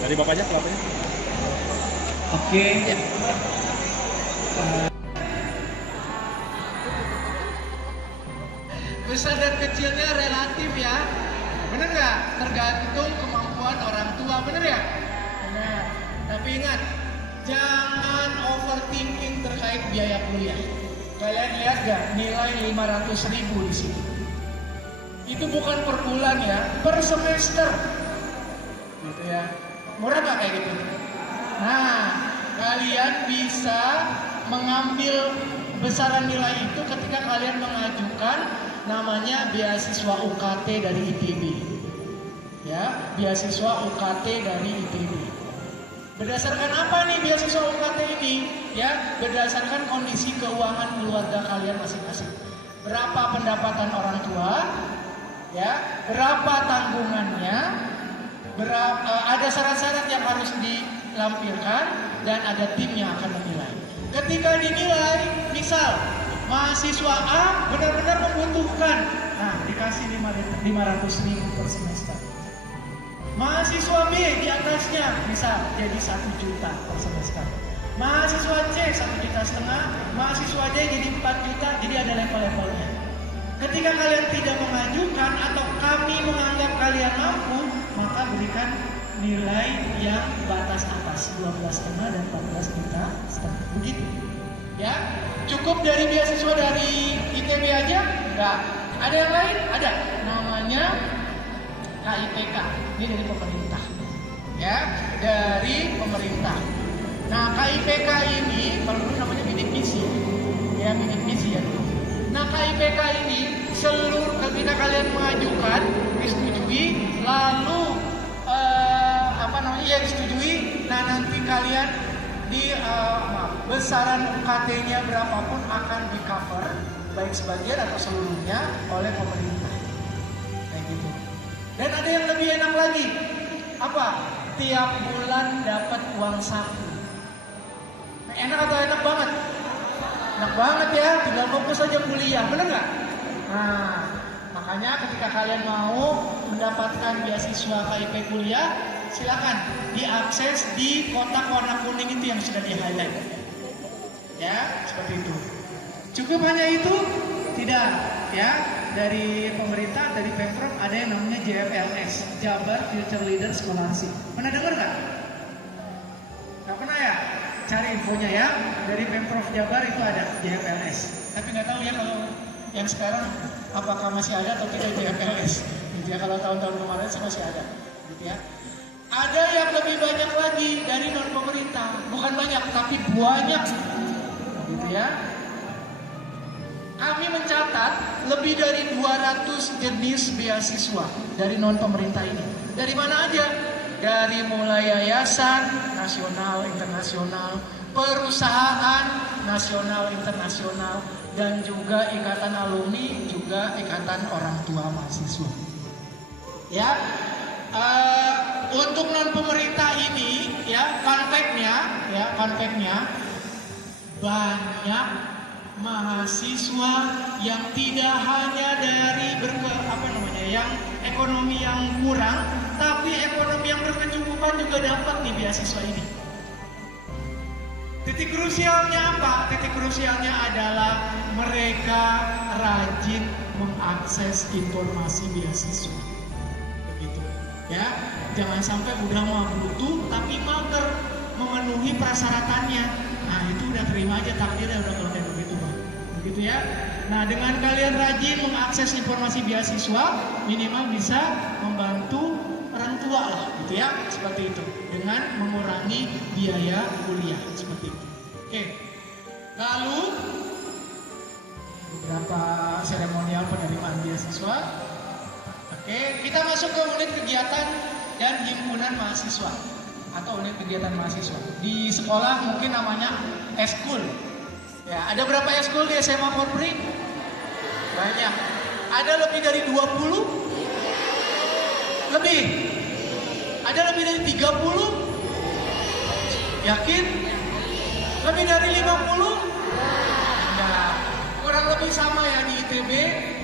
Tadi bapaknya kelapanya? Oke. Ya. Besar dan kecilnya relatif ya. Bener nggak? Tergantung kemampuan orang tua, bener ya? Benar. Tapi ingat, jangan overthinking terkait biaya kuliah. Kalian lihat gak nilai 500.000 di sini? Itu bukan per bulan ya, per semester. Gitu ya. Murah gak kayak gitu? Nah, kalian bisa mengambil besaran nilai itu ketika kalian mengajukan namanya beasiswa UKT dari ITB. Ya, beasiswa UKT dari ITB. Berdasarkan apa nih beasiswa UKT ini? Ya, berdasarkan kondisi keuangan keluarga kalian masing-masing. Berapa pendapatan orang tua? Ya, berapa tanggungannya? Ada syarat-syarat yang harus dilampirkan dan ada tim yang akan menilai. Ketika dinilai, misal mahasiswa A benar-benar membutuhkan, nah dikasih 500.000 per semester. Mahasiswa B di atasnya, misal jadi 1 juta per semester. Mahasiswa C 1,5 juta, mahasiswa D jadi 4 juta, jadi ada level-levelnya. Ketika kalian tidak mengajukan atau kami menganggap kalian mampu, maka berikan nilai yang batas atas 12,5 dan 14,5 juta. Begitu. Ya, cukup dari beasiswa dari ITB aja? Enggak. Ada yang lain? Ada. Namanya KIPK. Ini dari pemerintah. Ya, dari pemerintah. Nah, KIPK ini kalau dulu namanya bidik misi. Ya, bidik misi ya dulu. Nah, KIPK ini seluruh ketika kalian mengajukan disetujui, lalu disetujui. Nah, nanti kalian di besaran UKT-nya berapapun akan di cover baik sebagian atau seluruhnya oleh pemerintah. Kayak gitu. Dan ada yang lebih enak lagi. Apa? Tiap bulan dapat uang saku. Nah, enak atau enak banget? Enak banget ya, tinggal fokus aja kuliah, bener nggak? Nah, makanya ketika kalian mau mendapatkan beasiswa KIP kuliah, silakan diakses di kotak warna kuning itu yang sudah di-highlight. Ya, seperti itu. Cukup hanya itu? Tidak, ya. Dari pemerintah, dari Pemprov ada yang namanya JFLS, Jabar Future Leader Scholarship. Pernah dengar nggak? Nggak pernah ya? Cari infonya ya. Dari Pemprov Jabar itu ada JFLS. Tapi nggak tahu ya kalau yang sekarang apakah masih ada atau tidak JFLS. Gitu ya, kalau tahun-tahun kemarin sih masih ada. Gitu ya. Ada yang lebih banyak lagi dari non pemerintah, bukan banyak tapi banyak, gitu ya. Kami mencatat lebih dari 200 jenis beasiswa dari non pemerintah ini. Dari mana aja? Dari mulai yayasan nasional, internasional, perusahaan nasional, internasional, dan juga ikatan alumni, juga ikatan orang tua mahasiswa. Ya. Untuk non pemerintah ini ya konteknya banyak mahasiswa yang tidak hanya dari yang ekonomi yang kurang, tapi ekonomi yang berkecukupan juga dapat nih beasiswa ini. Titik krusialnya apa? Titik krusialnya adalah mereka rajin mengakses informasi beasiswa. Ya, jangan sampai udah mau butuh tapi mager memenuhi persyaratannya. Nah, itu udah terima aja takdirnya udah kalau kayak begitu, Bang. Begitu ya. Nah, dengan kalian rajin mengakses informasi beasiswa, minimal bisa membantu orang tua lah, gitu ya, seperti itu. Dengan mengurangi biaya kuliah seperti itu. Oke. Lalu beberapa seremonial penerimaan beasiswa. Oke, kita masuk ke unit kegiatan dan himpunan mahasiswa atau unit kegiatan mahasiswa. Di sekolah mungkin namanya eskul. Ya, ada berapa eskul di SMA Polri? Banyak. Ada lebih dari 20? Lebih. Ada lebih dari 30? Yakin? Lebih dari 50? Ya, kurang lebih sama ya di ITB.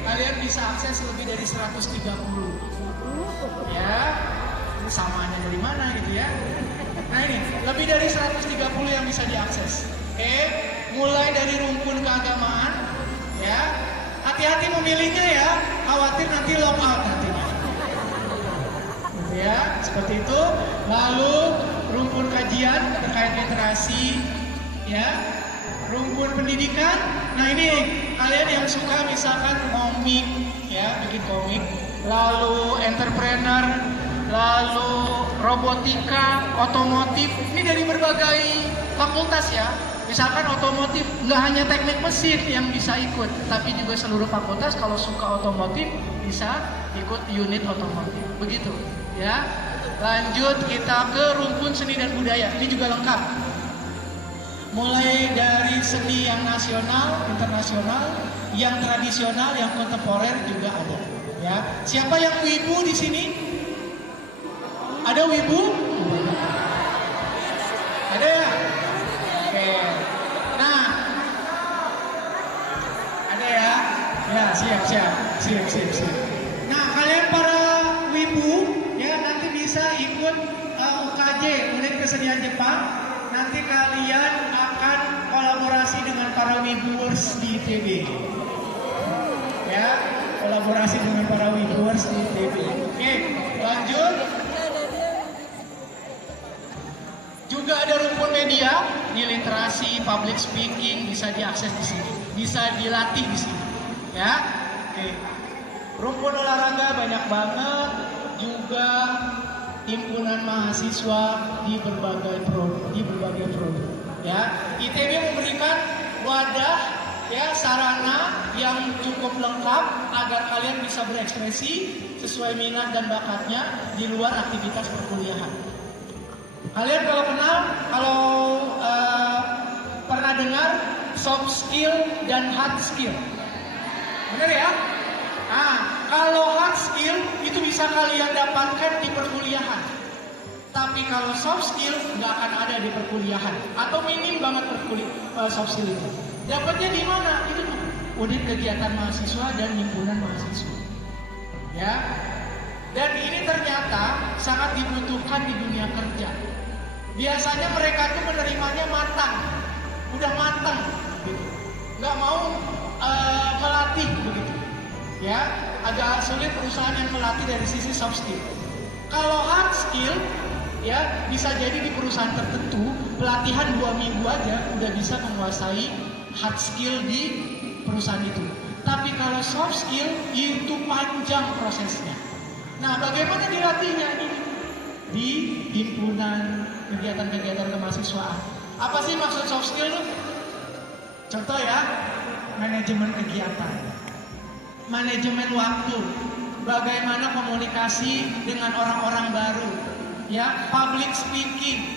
Kalian bisa akses lebih dari 130. Ya, samaannya dari mana gitu ya. Nah ini, lebih dari 130 yang bisa diakses. Oke, mulai dari rumpun keagamaan. Ya, hati-hati memilihnya ya, khawatir nanti lock out nantinya. Gitu ya, seperti itu. Lalu rumpun kajian terkait literasi. Ya, rumpun pendidikan. Nah ini kalian yang suka misalkan komik, ya bikin komik, lalu entrepreneur, lalu robotika, otomotif, ini dari berbagai fakultas ya. Misalkan otomotif nggak hanya teknik mesin yang bisa ikut, tapi juga seluruh fakultas kalau suka otomotif bisa ikut unit otomotif, begitu ya. Lanjut kita ke rumpun seni dan budaya, ini juga lengkap. Mulai dari seni yang nasional, internasional, yang tradisional, yang kontemporer juga ada. Ya, siapa yang wibu di sini? Ada wibu? Ada ya? Oke. Nah, ada ya? Ya, siap. Nah, kalian para wibu ya nanti bisa ikut UKJ, unit kesenian Jepang. nanti kalian akan kolaborasi dengan para Wiburs di ITB. Ya, kolaborasi dengan para Wiburs di ITB. Oke, lanjut. Juga ada rumpun media, ini literasi, public speaking bisa diakses di sini, bisa dilatih di sini. Ya, oke. Rumpun olahraga banyak banget, juga himpunan mahasiswa di berbagai prodi. Ya, ITB memberikan wadah, ya, sarana yang cukup lengkap agar kalian bisa berekspresi sesuai minat dan bakatnya di luar aktivitas perkuliahan. Kalian kalau pernah dengar soft skill dan hard skill, benar ya? Nah, kalau hard skill itu bisa kalian dapatkan di perkuliahan, tapi kalau soft skill nggak akan ada di perkuliahan atau minim banget soft skill itu. Dapatnya di mana? Itu tuh unit kegiatan mahasiswa dan himpunan mahasiswa. Ya, dan ini ternyata sangat dibutuhkan di dunia kerja. Biasanya mereka tuh menerimanya matang, udah matang, gitu. Nggak mau melatih begitu. Ya, agak sulit perusahaan yang melatih dari sisi soft skill. Kalau hard skill, ya bisa jadi di perusahaan tertentu pelatihan 2 minggu aja udah bisa menguasai hard skill di perusahaan itu. Tapi kalau soft skill itu panjang prosesnya. Nah, bagaimana dilatihnya ini? Di himpunan kegiatan-kegiatan kemahasiswaan. Apa sih maksud soft skill tuh? Contoh ya, manajemen kegiatan, manajemen waktu, bagaimana komunikasi dengan orang-orang baru, ya, public speaking,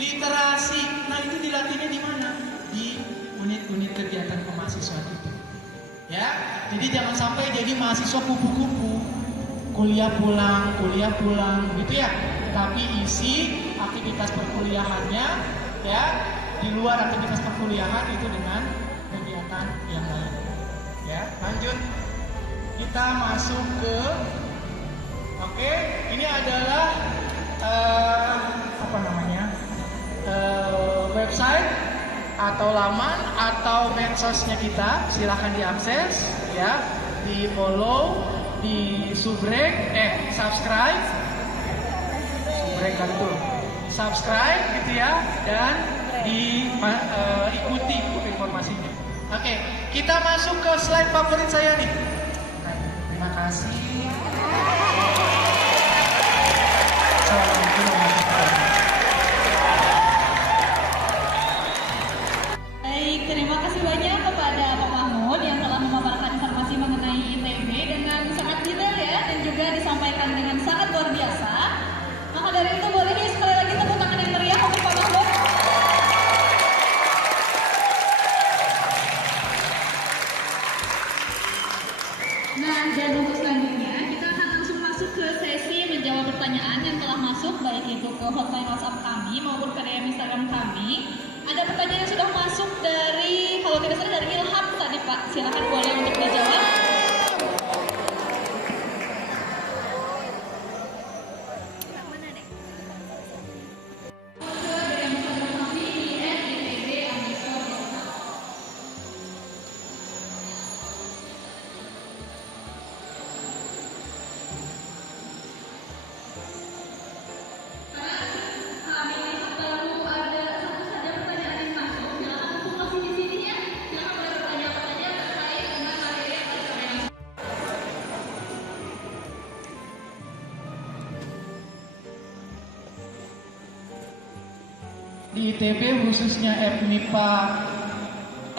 literasi. Nah, itu dilatihnya di mana? Di unit-unit kegiatan kemahasiswaan itu. Ya, jadi jangan sampai jadi mahasiswa kupu-kupu, kuliah pulang, gitu ya. Tapi isi aktivitas perkuliahannya, ya, di luar aktivitas perkuliahan itu dengan kegiatan yang lain. Ya, lanjut. Kita masuk ke, oke, ini adalah website atau laman atau medsosnya kita. Silahkan diakses, ya, di follow, di subscribe gitu ya, dan diikuti informasinya. Oke, kita masuk ke slide favorit saya nih. Terima kasih. Assalamualaikum warahmatullahi wabarakatuh. Baik, terima kasih banyak kepada Pak Mahmud yang telah memaparkan informasi mengenai ITB dengan sangat detail ya, dan juga disampaikan dengan sangat luar biasa. Maka dari itu boleh sekali lagi tepuk tangan yang meriah untuk Pak Mahmud. Nah, dan untuk selanjutnya kita akan langsung masuk ke sesi menjawab pertanyaan yang telah masuk, baik itu ke hotline WhatsApp kami maupun ke DM Instagram kami. Ada pertanyaan yang sudah masuk dari, kalau tidak salah dari Ilham tadi Pak, silakan boleh untuk dijawab. Di ITB khususnya FMIPA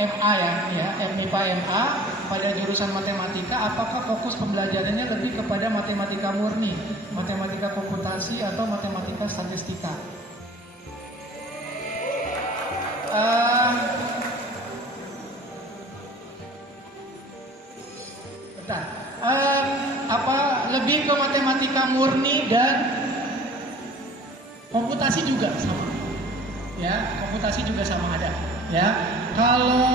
MA ya, FMIPA MA pada jurusan matematika, apakah fokus pembelajarannya lebih kepada matematika murni, matematika komputasi atau matematika statistika? Lebih ke matematika murni dan komputasi juga sama. Ya, komputasi juga sama ada. Ya, kalau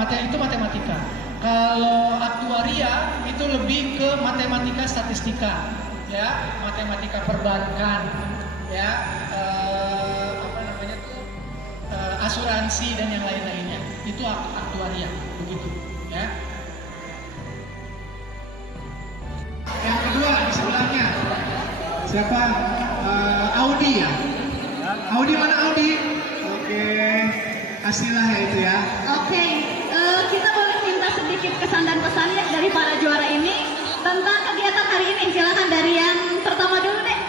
itu matematika. Kalau aktuaria itu lebih ke matematika statistika. Ya, matematika perbankan. Ya, asuransi dan yang lain-lainnya. Itu aktuaria, begitu ya. Yang kedua di sebelahnya siapa? Audi ya. Audi mana Audi? Oke, kasihlah ya itu ya. Oke, kita boleh minta sedikit kesan dan pesannya dari para juara ini tentang kegiatan hari ini. Silakan dari yang pertama dulu deh.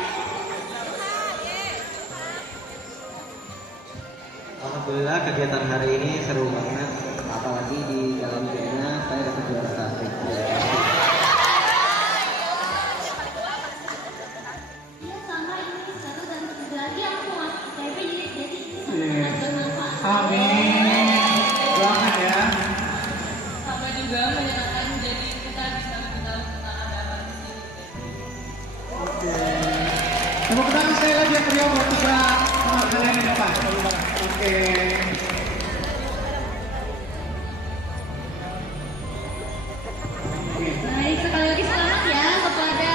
Alhamdulillah kegiatan hari ini seru banget. Apalagi di dalam gamenya saya dapat juara 1. Iya sama ini satu dan lagi aku masuk ITB jadi bermanfaat. Amin. Doakan ya. Sama juga menyenangkan jadi kita bisa tahu tentang ada di sini. Oke. Tepuk tangan sekali lagi yang beliau buat tiga teman kalian di depan. Oke. Baik, sekali lagi selamat ya kepada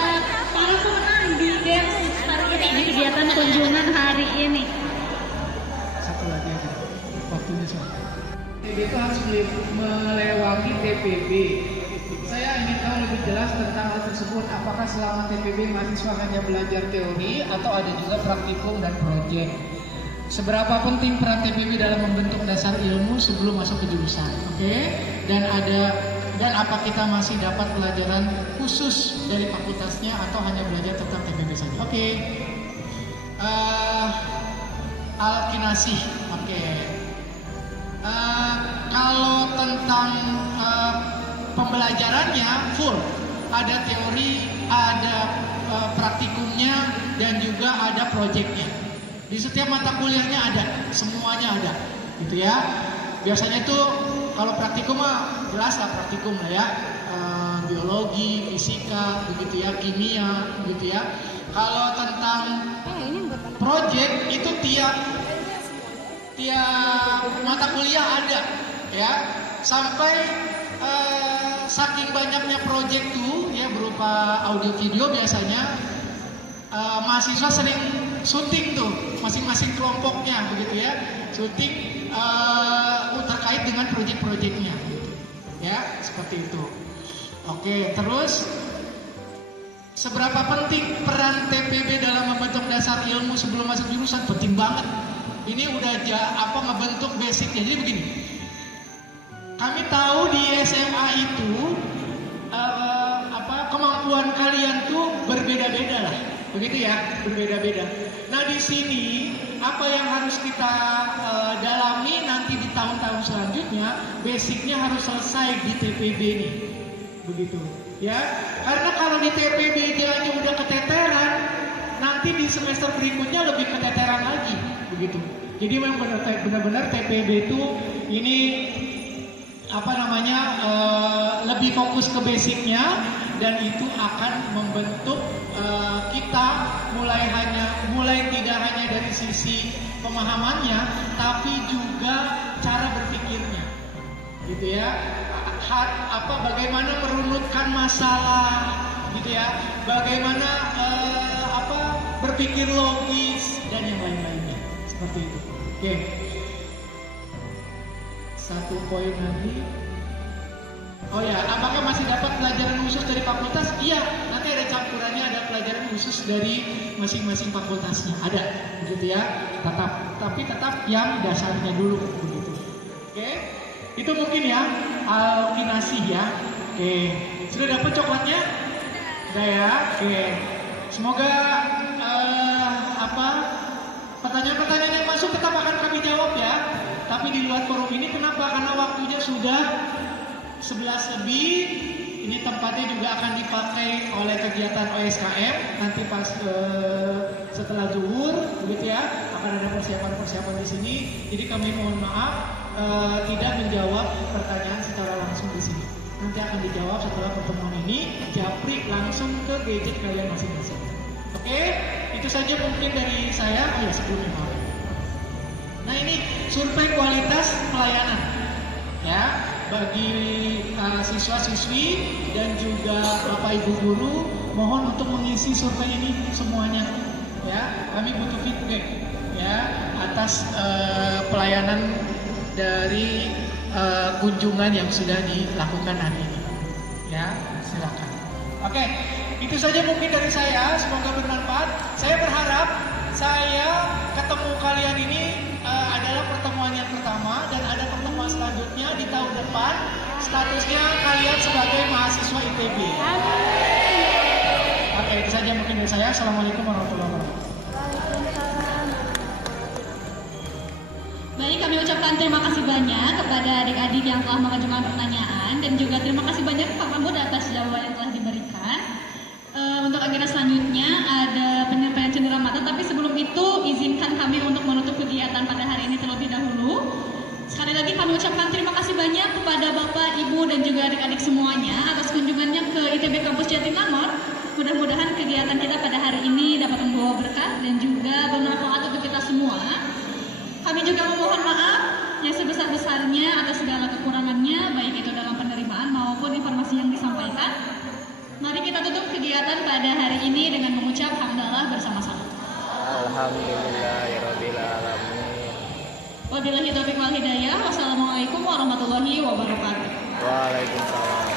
para pemenang di games hari ini di kegiatan kunjungan hari ini. Satu lagi aja. Waktunya sudah. TPB itu harus melewati TPB. Saya ingin tahu lebih jelas tentang hal tersebut. Apakah selama TPB mahasiswa hanya belajar teori atau ada juga praktikum dan proyek? Seberapa penting peran TPB dalam membentuk dasar ilmu sebelum masuk ke jurusan? Oke? Dan apa kita masih dapat pelajaran khusus dari fakultasnya atau hanya belajar tentang TPB saja? Oke. Alkinasih. Oke. Kalau tentang pembelajarannya full, ada teori, ada praktikumnya, dan juga ada proyeknya. Di setiap mata kuliahnya ada, semuanya ada, gitu ya. Biasanya itu kalau praktikum mah jelas lah praktikum lah ya, biologi, fisika, begitu ya, kimia, begitu ya. Kalau tentang proyek itu tiap mata kuliah ada, ya. Sampai saking banyaknya proyek tuh ya berupa audio video biasanya mahasiswa sering syuting tuh masing-masing kelompoknya begitu ya, syuting terkait dengan proyek-proyeknya gitu. Ya seperti itu. Oke, terus seberapa penting peran TPB dalam membentuk dasar ilmu sebelum masuk jurusan? Penting banget. Ini udah ngebentuk basic. Jadi begini, kami tahu di SMA itu kemampuan kalian tuh berbeda-beda lah, begitu ya, berbeda-beda. Nah di sini apa yang harus kita dalami nanti di tahun-tahun selanjutnya, basicnya harus selesai di TPB nih, begitu ya. Karena kalau di TPB dia udah keteteran, nanti di semester berikutnya lebih keteteran lagi, begitu. Jadi memang benar-benar TPB itu ini lebih fokus ke basicnya, dan itu akan membentuk kita mulai tidak hanya dari sisi pemahamannya, tapi juga cara berpikirnya, gitu ya. Bagaimana merunutkan masalah, gitu ya. Bagaimana berpikir logis dan yang lain-lainnya, seperti itu. Oke. Satu poin lagi. Oh ya, apakah masih dapat pelajaran khusus dari fakultas? Iya, nanti ada campurannya, ada pelajaran khusus dari masing-masing fakultasnya. Ada, begitu ya. Tapi tetap yang dasarnya dulu, begitu. Oke, itu mungkin ya alkinasih ya. Oke, sudah dapat coklatnya? Sudah ya. Oke, semoga pertanyaan-pertanyaan yang masuk tetap akan kami jawab ya. Tapi di luar forum ini kenapa? Karena waktunya sudah 11 lebih. Ini tempatnya juga akan dipakai oleh kegiatan OSKM nanti pas setelah zuhur, begitu ya. Akan ada persiapan-persiapan di sini. Jadi kami mohon maaf tidak menjawab pertanyaan secara langsung di sini. Nanti akan dijawab setelah pertemuan ini. Japri langsung ke gadget kalian masing-masing. Oke, itu saja mungkin dari saya. Oh ya, sebelumnya maaf. Nah ini survei kualitas pelayanan ya bagi siswa-siswi dan juga Bapak Ibu guru, mohon untuk mengisi survei ini semuanya ya. Kami butuh feedback ya atas pelayanan dari kunjungan yang sudah dilakukan hari ini. Ya, silakan. Oke, itu saja mungkin dari saya. Semoga bermanfaat. Saya berharap saya ketemu kalian ini adalah pertemuan yang pertama dan ada pertemuan selanjutnya di tahun depan. Statusnya kalian sebagai mahasiswa ITB. Oke, itu saja mungkin dari saya. Assalamualaikum warahmatullahi wabarakatuh. Baik, kami ucapkan terima kasih banyak kepada adik-adik yang telah mengajukan pertanyaan dan juga terima kasih banyak Pak Mahmud atas jawaban yang telah diberikan. Untuk agenda selanjutnya ada penyampaian cenderamata, tapi sebelum itu izinkan kami untuk menutup kegiatan pada hari ini terlebih dahulu. Sekali lagi kami ucapkan terima kasih banyak kepada Bapak, Ibu, dan juga adik-adik semuanya atas kunjungannya ke ITB Kampus Jatinangor. Mudah-mudahan kegiatan kita pada hari ini dapat membawa berkah dan juga bermanfaat untuk kita semua. Kami juga memohon maaf yang sebesar-besarnya atas segala kekurangannya, baik itu dalam penerimaan maupun informasi yang disampaikan. Mari kita tutup kegiatan pada hari ini dengan mengucap hamdalah bersama-sama. Alhamdulillahirabbil alamin. Wabillahi taufiq wal hidayah. Wassalamualaikum warahmatullahi wabarakatuh. Waalaikumsalam.